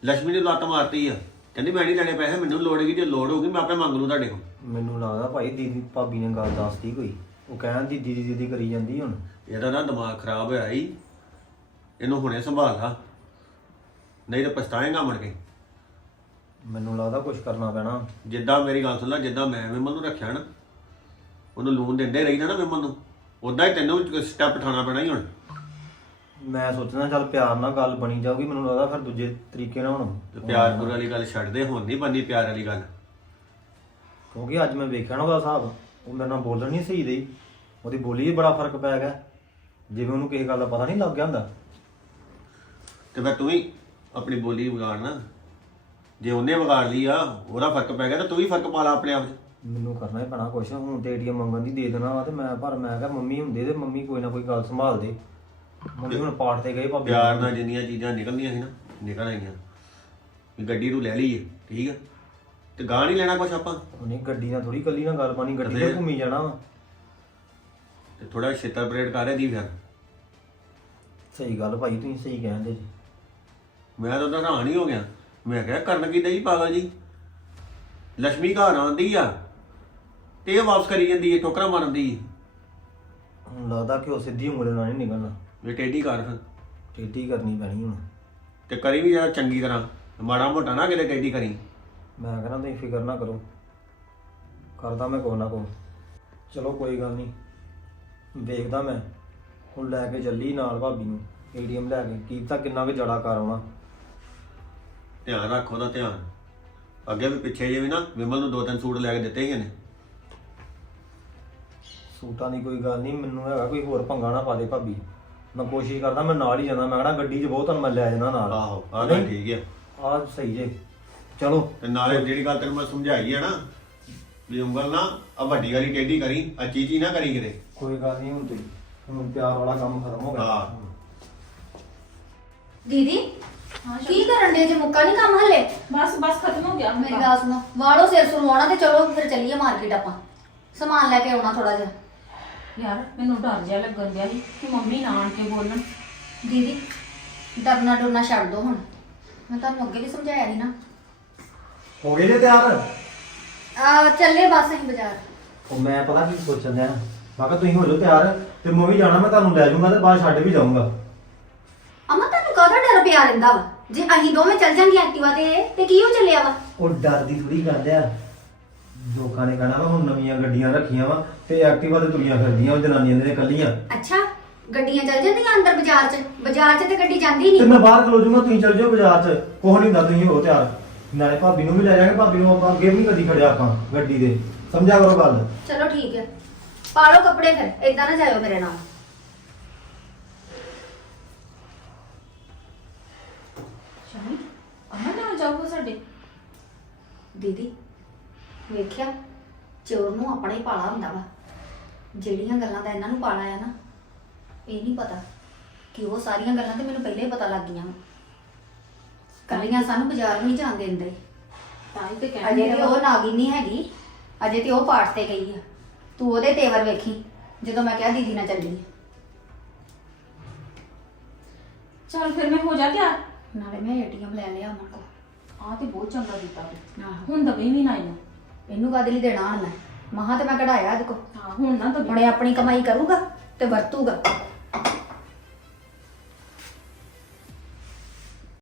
ਲక్ష్ਮੀ ਨੇ ਲੱਤ ਮਾਰਤੀ ਆ। ਕਹਿੰਦੀ ਮੈਂ ਨਹੀਂ ਲੈਣੇ ਪੈਸੇ ਮੈਨੂੰ ਲੋੜ ਹੈਗੀ ਜੇ ਲੋੜ ਹੋਊਗੀ ਮੈਂ ਆਪੇ ਮੰਗ ਲੂ ਤੁਹਾਡੇ ਕੋਲ। ਮੈਨੂੰ ਲੱਗਦਾ ਭਾਈ ਦੀਦੀ ਭਾਬੀ ਨੇ ਗੱਲ ਦੱਸਤੀ ਕੋਈ। ਉਹ ਕਹਿੰਦੀ ਦੀਦੀ ਦੀਦੀ ਕਰੀ ਜਾਂਦੀ ਹੁਣ। ਇਹਦਾ ਨਾ ਦਿਮਾਗ ਖਰਾਬ ਹੋਇਆ ਈ। ਇਹਨੂੰ ਹੁਣੇ ਸੰਭਾਲ ਲਾ। ਨਹੀਂ ਤਾਂ ਪਛਤਾਏਗਾ ਮੁੜ ਕੇ। ਮੈਨੂੰ ਲੱਗਦਾ ਕੁਝ ਕਰਨਾ ਪੈਣਾ। ਜਿੱਦਾਂ ਮੇਰੀ ਗੱਲ ਸੁਣ ਲੈ ਜਿੱਦਾਂ ਮੈਂ ਵਿਮਲ ਨੂੰ ਰੱਖਿਆ ਨਾ ਉਹਨੂੰ ਲੂਣ ਦਿੰਦੇ ਰਹੀ ਨਾ ਨਾ ਵਿਮਲ ਨੂੰ ਉਦਾਂ ਹੀ ਤੈਨੂੰ ਸਟੈਪ ਉਠਾਉਣਾ ਪੈਣਾ ਹੀ ਹੁਣ। ਮੈਂ ਸੋਚਣਾ ਚੱਲ ਪਿਆਰ ਨਾਲ ਗੱਲ ਬਣੀ ਜਾਊਗੀ ਮੈਨੂੰ ਲੱਗਦਾ ਫਿਰ ਦੂਜੇ ਤਰੀਕੇ ਨਾਲ ਹੁਣ ਤੇ ਪਿਆਰ ਪੁਰ ਵਾਲੀ ਗੱਲ ਛੱਡ ਦੇ ਹੁਣ ਨਹੀਂ ਬੰਦੀ ਪਿਆਰ ਵਾਲੀ ਗੱਲ। ਕਿਉਂਕਿ ਅੱਜ ਮੈਂ ਵੇਖਿਆ ਨਾ ਉਹਦਾ ਹਿਸਾਬ ਉਹ ਮੇਰੇ ਨਾਲ ਬੋਲਣ ਨਹੀਂ ਸਹੀ ਰਹੀ। ਉਹਦੀ ਬੋਲੀ 'ਚ ਬੜਾ ਫ਼ਰਕ ਪੈ ਗਿਆ। ਜਿਵੇਂ ਉਹਨੂੰ ਕਿਸੇ ਗੱਲ ਦਾ ਪਤਾ ਨਹੀਂ ਲੱਗ ਗਿਆ ਹੁੰਦਾ। ਤੇ ਫਿਰ ਤੂੰ ਵੀ ਆਪਣੀ ਬੋਲੀ ਵਿਗਾੜ ਨਾ। ਜੇ ਉਹਨੇ ਵਿਗਾੜ ਲਈ ਆ ਉਹਦਾ ਫ਼ਰਕ ਪੈ ਗਿਆ ਤਾਂ ਤੂੰ ਵੀ ਫ਼ਰਕ ਪਾ ਲਾ ਆਪਣੇ ਆਪ 'ਚ। ਮੈਨੂੰ ਕਰਨਾ ਹੀ ਪੈਣਾ ਕੁਛ। ਹੁਣ ਤੇ ਏਟੀਐਮ ਮੰਗਣ ਦੀ ਦੇ ਦੇਣਾ ਵਾ ਤੇ ਮੈਂ ਪਰ ਮੈਂ ਕਿਹਾ ਮੰਮੀ ਹੁੰਦੇ ਤੇ ਮੰਮੀ ਕੋਈ ਨਾ ਕੋਈ ਗੱਲ ਸੰਭਾਲ ਦੇ ਮੰਮੀ ਹੁਣ ਪਾਠ ਤੇ ਗਏ ਭਾਬੀ ਪਿਆਰ ਨਾਲ। ਜਿੰਨੀਆਂ ਚੀਜ਼ਾਂ ਨਿਕਲਦੀਆਂ ਸੀ ਨਾ ਨਿਕਲ ਆਈਆਂ। ਵੀ ਗੱਡੀ ਤੂੰ ਲੈ ਲਈ ਹੈ ਠੀਕ ਆ? ਤੇ ਗਾਂ ਨਹੀਂ ਲੈਣਾ ਕੁਛ ਆਪਾਂ? ਉਹਨੇ ਗੱਡੀ ਨਾਲ ਥੋੜੀ ਕੱਲੀ ਨਾਲ ਗੱਲ ਪਾਣੀ ਗੱਡੀ ਤੇ ਘੁੰਮੀ ਜਾਣਾ ਵਾ। ਤੇ ਥੋੜਾ ਛੇਤਰ ਪਰੇਡ ਕਰ ਦੀ ਫਿਰ। ਸਹੀ ਗੱਲ ਭਾਈ ਤੁਸੀਂ ਸਹੀ ਕਹਿੰਦੇ ਜੀ। ਮੈਂ ਤਾਂ ਉਹਦਾ ਹੈਰਾਨ ਹੀ ਹੋ ਗਿਆ। ਮੈਂ ਕਿਹਾ ਕਰਨ ਕੀ ਦਈ ਪਾਗਲ ਜੀ? ਲక్ష్ਮੀ ਘਰ ਆਉਂਦੀ ਆ ਤੇ ਇਹ ਵਾਪਸ ਕਰੀ ਜਾਂਦੀ ਹੈ ਠੋਕਰਾਂ ਮਾਰਨ ਦੀ। ਹੁਣ ਲੱਗਦਾ ਕਿ ਉਹ ਸਿੱਧੀ ਉਂਗਲ ਨਾਲ ਨਹੀਂ ਨਿਕਲਣਾ। ਵੀ ਟੇਢੀ ਕਰ ਫਿਰ। ਟੇਢੀ ਕਰਨੀ ਪੈਣੀ ਹੁਣ। ਤੇ ਕਰੀ ਵੀ ਜਰਾ ਚੰਗੀ ਤਰ੍ਹਾਂ। ਮਾੜਾ ਮੋਟਾ ਨਾ ਕਿਤੇ ਟੇਢੀ ਕਰੀ। ਮੈਂ ਕਹਿੰਦਾ ਤੁਸੀਂ ਫਿਕਰ ਨਾ ਕਰੋ। ਕਰਦਾ ਮੈਂ ਕੋਈ ਨਾ ਕੋ ਚਲੋ ਕੋਈ ਗੱਲ ਨਹੀਂ ਵੇਖਦਾ ਮੈਂ। ਹੁਣ ਲੈ ਕੇ ਚੱਲੀ ਨਾਲ ਭਾਬੀ ਨੂੰ। ਏਟੀਐਮ ਲੈ ਕੇ। ਕੀ ਤਾਂ ਕਿੰਨਾ ਕੁ ਜੜਾ ਕਰ ਆਉਣਾ। ਧਿਆਨ ਰੱਖੋ ਦਾ ਧਿਆਨ। ਅੱਗੇ ਵੀ ਪਿੱਛੇ ਜੇ ਵੀ ਨਾ ਵਿਮਲ ਨੂੰ ਦੋ ਤਿੰਨ ਸੂਟ ਲੈ ਕੇ ਦਿੱਤੇ ਹੀ ਨੇ ਸੂਟਾਂ ਦੀ ਕੋਈ ਗੱਲ ਨਹੀਂ ਮੈਨੂੰ ਹੈਗਾ ਕੋਈ ਹੋਰ ਪੰਗਾ ਨਾ ਪਾ ਦੇ ਭਾਬੀ। ਮੈਂ ਕੋਸ਼ਿਸ਼ ਕਰਦਾ ਮੈਂ ਨਾਲ ਹੀ ਜਾਣਾ ਮੈਂ ਕਹਿੰਦਾ ਗੱਡੀ 'ਚ ਬਹੁਤ ਤੁਹਾਨੂੰ ਮੈਂ ਲੈ ਜਾਣਾ ਨਾਲ। ਆਹੋ ਆਹ ਗੱਲ ਠੀਕ ਹੈ ਆਹ ਸਹੀ ਜੇ। ਚਲੋ। ਤੇ ਨਾਲੇ ਜਿਹੜੀ ਗੱਲ ਤੈਨੂੰ ਮੈਂ ਸਮਝਾਈ ਹੈ ਨਾ ਵੀ ਉਂਗਲ ਨਾ ਆ ਵੱਡੀ ਵਾਲੀ ਟੇਢੀ ਕਰੀ ਆ ਚੀਚੀ ਨਾ ਕਰੀ ਕਿਤੇ। ਕੋਈ ਗੱਲ ਨਹੀਂ ਹੁਣ ਤੇ ਹੁਣ ਪਿਆਰ ਵਾਲਾ ਕੰਮ ਖਤਮ ਹੋ ਗਿਆ। ਹਾਂ। ਦੀਦੀ ਕੀ ਕਰਨ ਦੇ ਜੇ? ਮੁੱਕਾ ਨਹੀਂ ਕੰਮ ਹੱਲੇ? ਬਸ ਬਸ ਖਤਮ ਹੋ ਗਿਆ ਮੇਰੀ ਗੱਲ ਸੁਣੋ। ਵਾੜੋ ਸਿਰ ਸੁਣਵਾਉਣਾ ਤੇ ਚਲੋ ਫਿਰ ਚੱਲੀਏ ਮਾਰਕੀਟ ਆਪਾਂ। ਸਮਾਨ ਲੈ ਕੇ ਆਉਣਾ ਥੋੜਾ ਜਿਹਾ। ਯਾਰ ਮੈਨੂੰ ਡਰ ਜਿਹਾ ਲੱਗਣ ਦਿਆ ਸੀ ਕਿ ਮੰਮੀ ਨਾ ਆਣ ਕੇ ਬੋਲਣ। ਦੀਦੀ ਡਰਨਾ ਡਰਨਾ ਛੱਡ ਦੋ ਹੁਣ। ਮੈਂ ਤੁਹਾਨੂੰ ਅੱਗੇ ਵੀ ਸਮਝਾਇਆ ਸੀ ਨਾ। ਹੋ ਗਏ ਜੇ ਤਿਆਰ? ਆ ਚੱਲੇ ਬਸ ਅਸੀਂ ਬਾਜ਼ਾਰ। ਉਹ ਮੈਂ ਪਤਾ ਕੀ ਸੋਚਣ ਦਿਆ ਮੈਂ ਕਿਹਾ ਤੁਸੀਂ ਹੋ ਜਾਓ ਤਿਆਰ ਤੇ ਮੈਂ ਵੀ ਜਾਣਾ ਮੈਂ ਤੁਹਾਨੂੰ ਲੈ ਜਾਊਂਗਾ ਤੇ ਬਾਅਦ ਛੱਡ ਵੀ ਜਾਊਂਗਾ। ਅਮਾ ਤੁਹਾਨੂੰ ਕਾਹਦਾ ਡਰ ਪਿਆ ਰਹਿੰਦਾ ਵਾ? ਜੇ ਅਸੀਂ ਦੋਵੇਂ ਚੱਲ ਜਾਂਗੇ ਐਕਟਿਵਾ ਤੇ ਤੇ ਕੀ ਹੋ ਚੱਲਿਆ ਵਾ? ਉਹ ਡਰ ਦੀ ਥੋੜੀ ਗੱਲ ਆ। ਲੋਕਾਂ ਨੇ ਕਹਿਣਾ ਵਾ ਹੁਣ ਨਵੀਆਂ ਗੱਡੀਆਂ ਰੱਖੀਆਂ ਵਾ ਤੇ ਐਕਟਿਵਾ ਤੇ ਤੁਰੀਆਂ ਫਿਰਦੀਆਂ ਉਹ ਜਨਾਨੀਆਂ ਨੇ ਕੱਲੀਆਂ ਅੱਛਾ ਗੱਡੀਆਂ ਚੱਲ ਜਾਂਦੀਆਂ ਅੰਦਰ ਬਾਜ਼ਾਰ 'ਚ? ਬਾਜ਼ਾਰ 'ਚ ਤੇ ਗੱਡੀ ਜਾਂਦੀ ਤੇ ਨਹੀਂ ਮੈਂ ਬਾਹਰ ਖਲੋ ਜਾਊਂਗਾ ਤੁਸੀਂ ਚੱਲ ਜਾਓ ਬਾਜ਼ਾਰ 'ਚ। ਕੋਹ ਨਹੀਂ ਹੁੰਦਾ ਤੁਸੀਂ ਹੋ ਤਿਆਰ। ਨਾਲੇ ਭਾਬੀ ਨੂੰ ਵੀ ਲੈ ਜਾਵਾਂਗੇ ਭਾਬੀ ਨੂੰ ਆਪਾਂ ਅੱਗੇ ਵੀ ਨਹੀਂ ਕਦੀ ਖੜਿਆ ਆਪਾਂ ਗੱਡੀ ਦੇ। ਸਮਝਿਆ ਕਰੋ ਗੱਲ। ਚਲੋ ਠੀਕ ਹੈ। ਪਾ ਲਓ ਕੱਪੜੇ ਫਿਰ ਏਦਾਂ ਨਾ ਜਾਇਓ ਮੇਰੇ ਨਾਲ। ਸ਼ਮੀ? ਅਮਨ ਨਾਲ ਜਾਊਗਾ ਸਾਡੇ? ਦੀਦੀ ਵੇਖਿਆ ਚੋਰ ਨੂੰ ਆਪਣਾ ਹੀ ਪਾਲਾ ਹੁੰਦਾ ਵਾ। ਜਿਹੜੀਆਂ ਗੱਲਾਂ ਦਾ ਇਹਨਾਂ ਨੂੰ ਪਾਲਾ ਆ ਨਾ ਇਹ ਨਹੀਂ ਪਤਾ ਕਿ ਉਹ ਸਾਰੀਆਂ ਗੱਲਾਂ ਤੇ ਮੈਨੂੰ ਪਹਿਲੇ ਹੀ ਪਤਾ ਲੱਗ ਗਈਆਂ ਕੱਲੀਆਂ ਸਾਨੂੰ ਬਾਜ਼ਾਰ ਨਹੀਂ ਜਾਣ ਦਿੰਦੇ ਤਾਂ ਹੀ ਤੇ ਅਜੇ ਕਹਿੰਦੇ ਤੇ ਉਹ ਨਾਗੀ ਨਹੀਂ ਹੈਗੀ ਅਜੇ ਤੇ ਉਹ ਪਾਠ ਤੇ ਗਈ ਆ। ਤੂੰ ਉਹਦੇ ਤੇਵਰ ਵੇਖੀ ਜਦੋਂ ਮੈਂ ਕਿਹਾ ਦੀਦੀ ਨਾਲ ਚੱਲੀ ਚੱਲ ਫਿਰ ਮੈਂ ਹੋ ਜਾ ਤਿਆਰ। ਨਾਲੇ ਮੈਂ ਏਟੀਐਮ ਲੈ ਲਿਆ ਉਹਨਾਂ ਕੋਲ। ਆਹ ਤੇ ਬਹੁਤ ਚੰਗਾ ਕੀਤਾ। ਆਹੋ। ਹੁਣ ਦਵੇ ਵੀ ਨਾ ਇਹਨੂੰ। ਇਹਨੂੰ ਕਾਹਦੇ ਲਈ ਦੇਣਾ ਹੁਣ ਮੈਂ? ਮਹਾ ਤੇ ਮੈਂ ਕਢਾਇਆ ਇਹਦੇ ਕੋਲ। ਹਾਂ ਹੁਣ ਨਾ ਇਹ ਆਪਣੀ ਕਮਾਈ ਕਰੂਗਾ ਤੇ ਵਰਤੂਗਾ।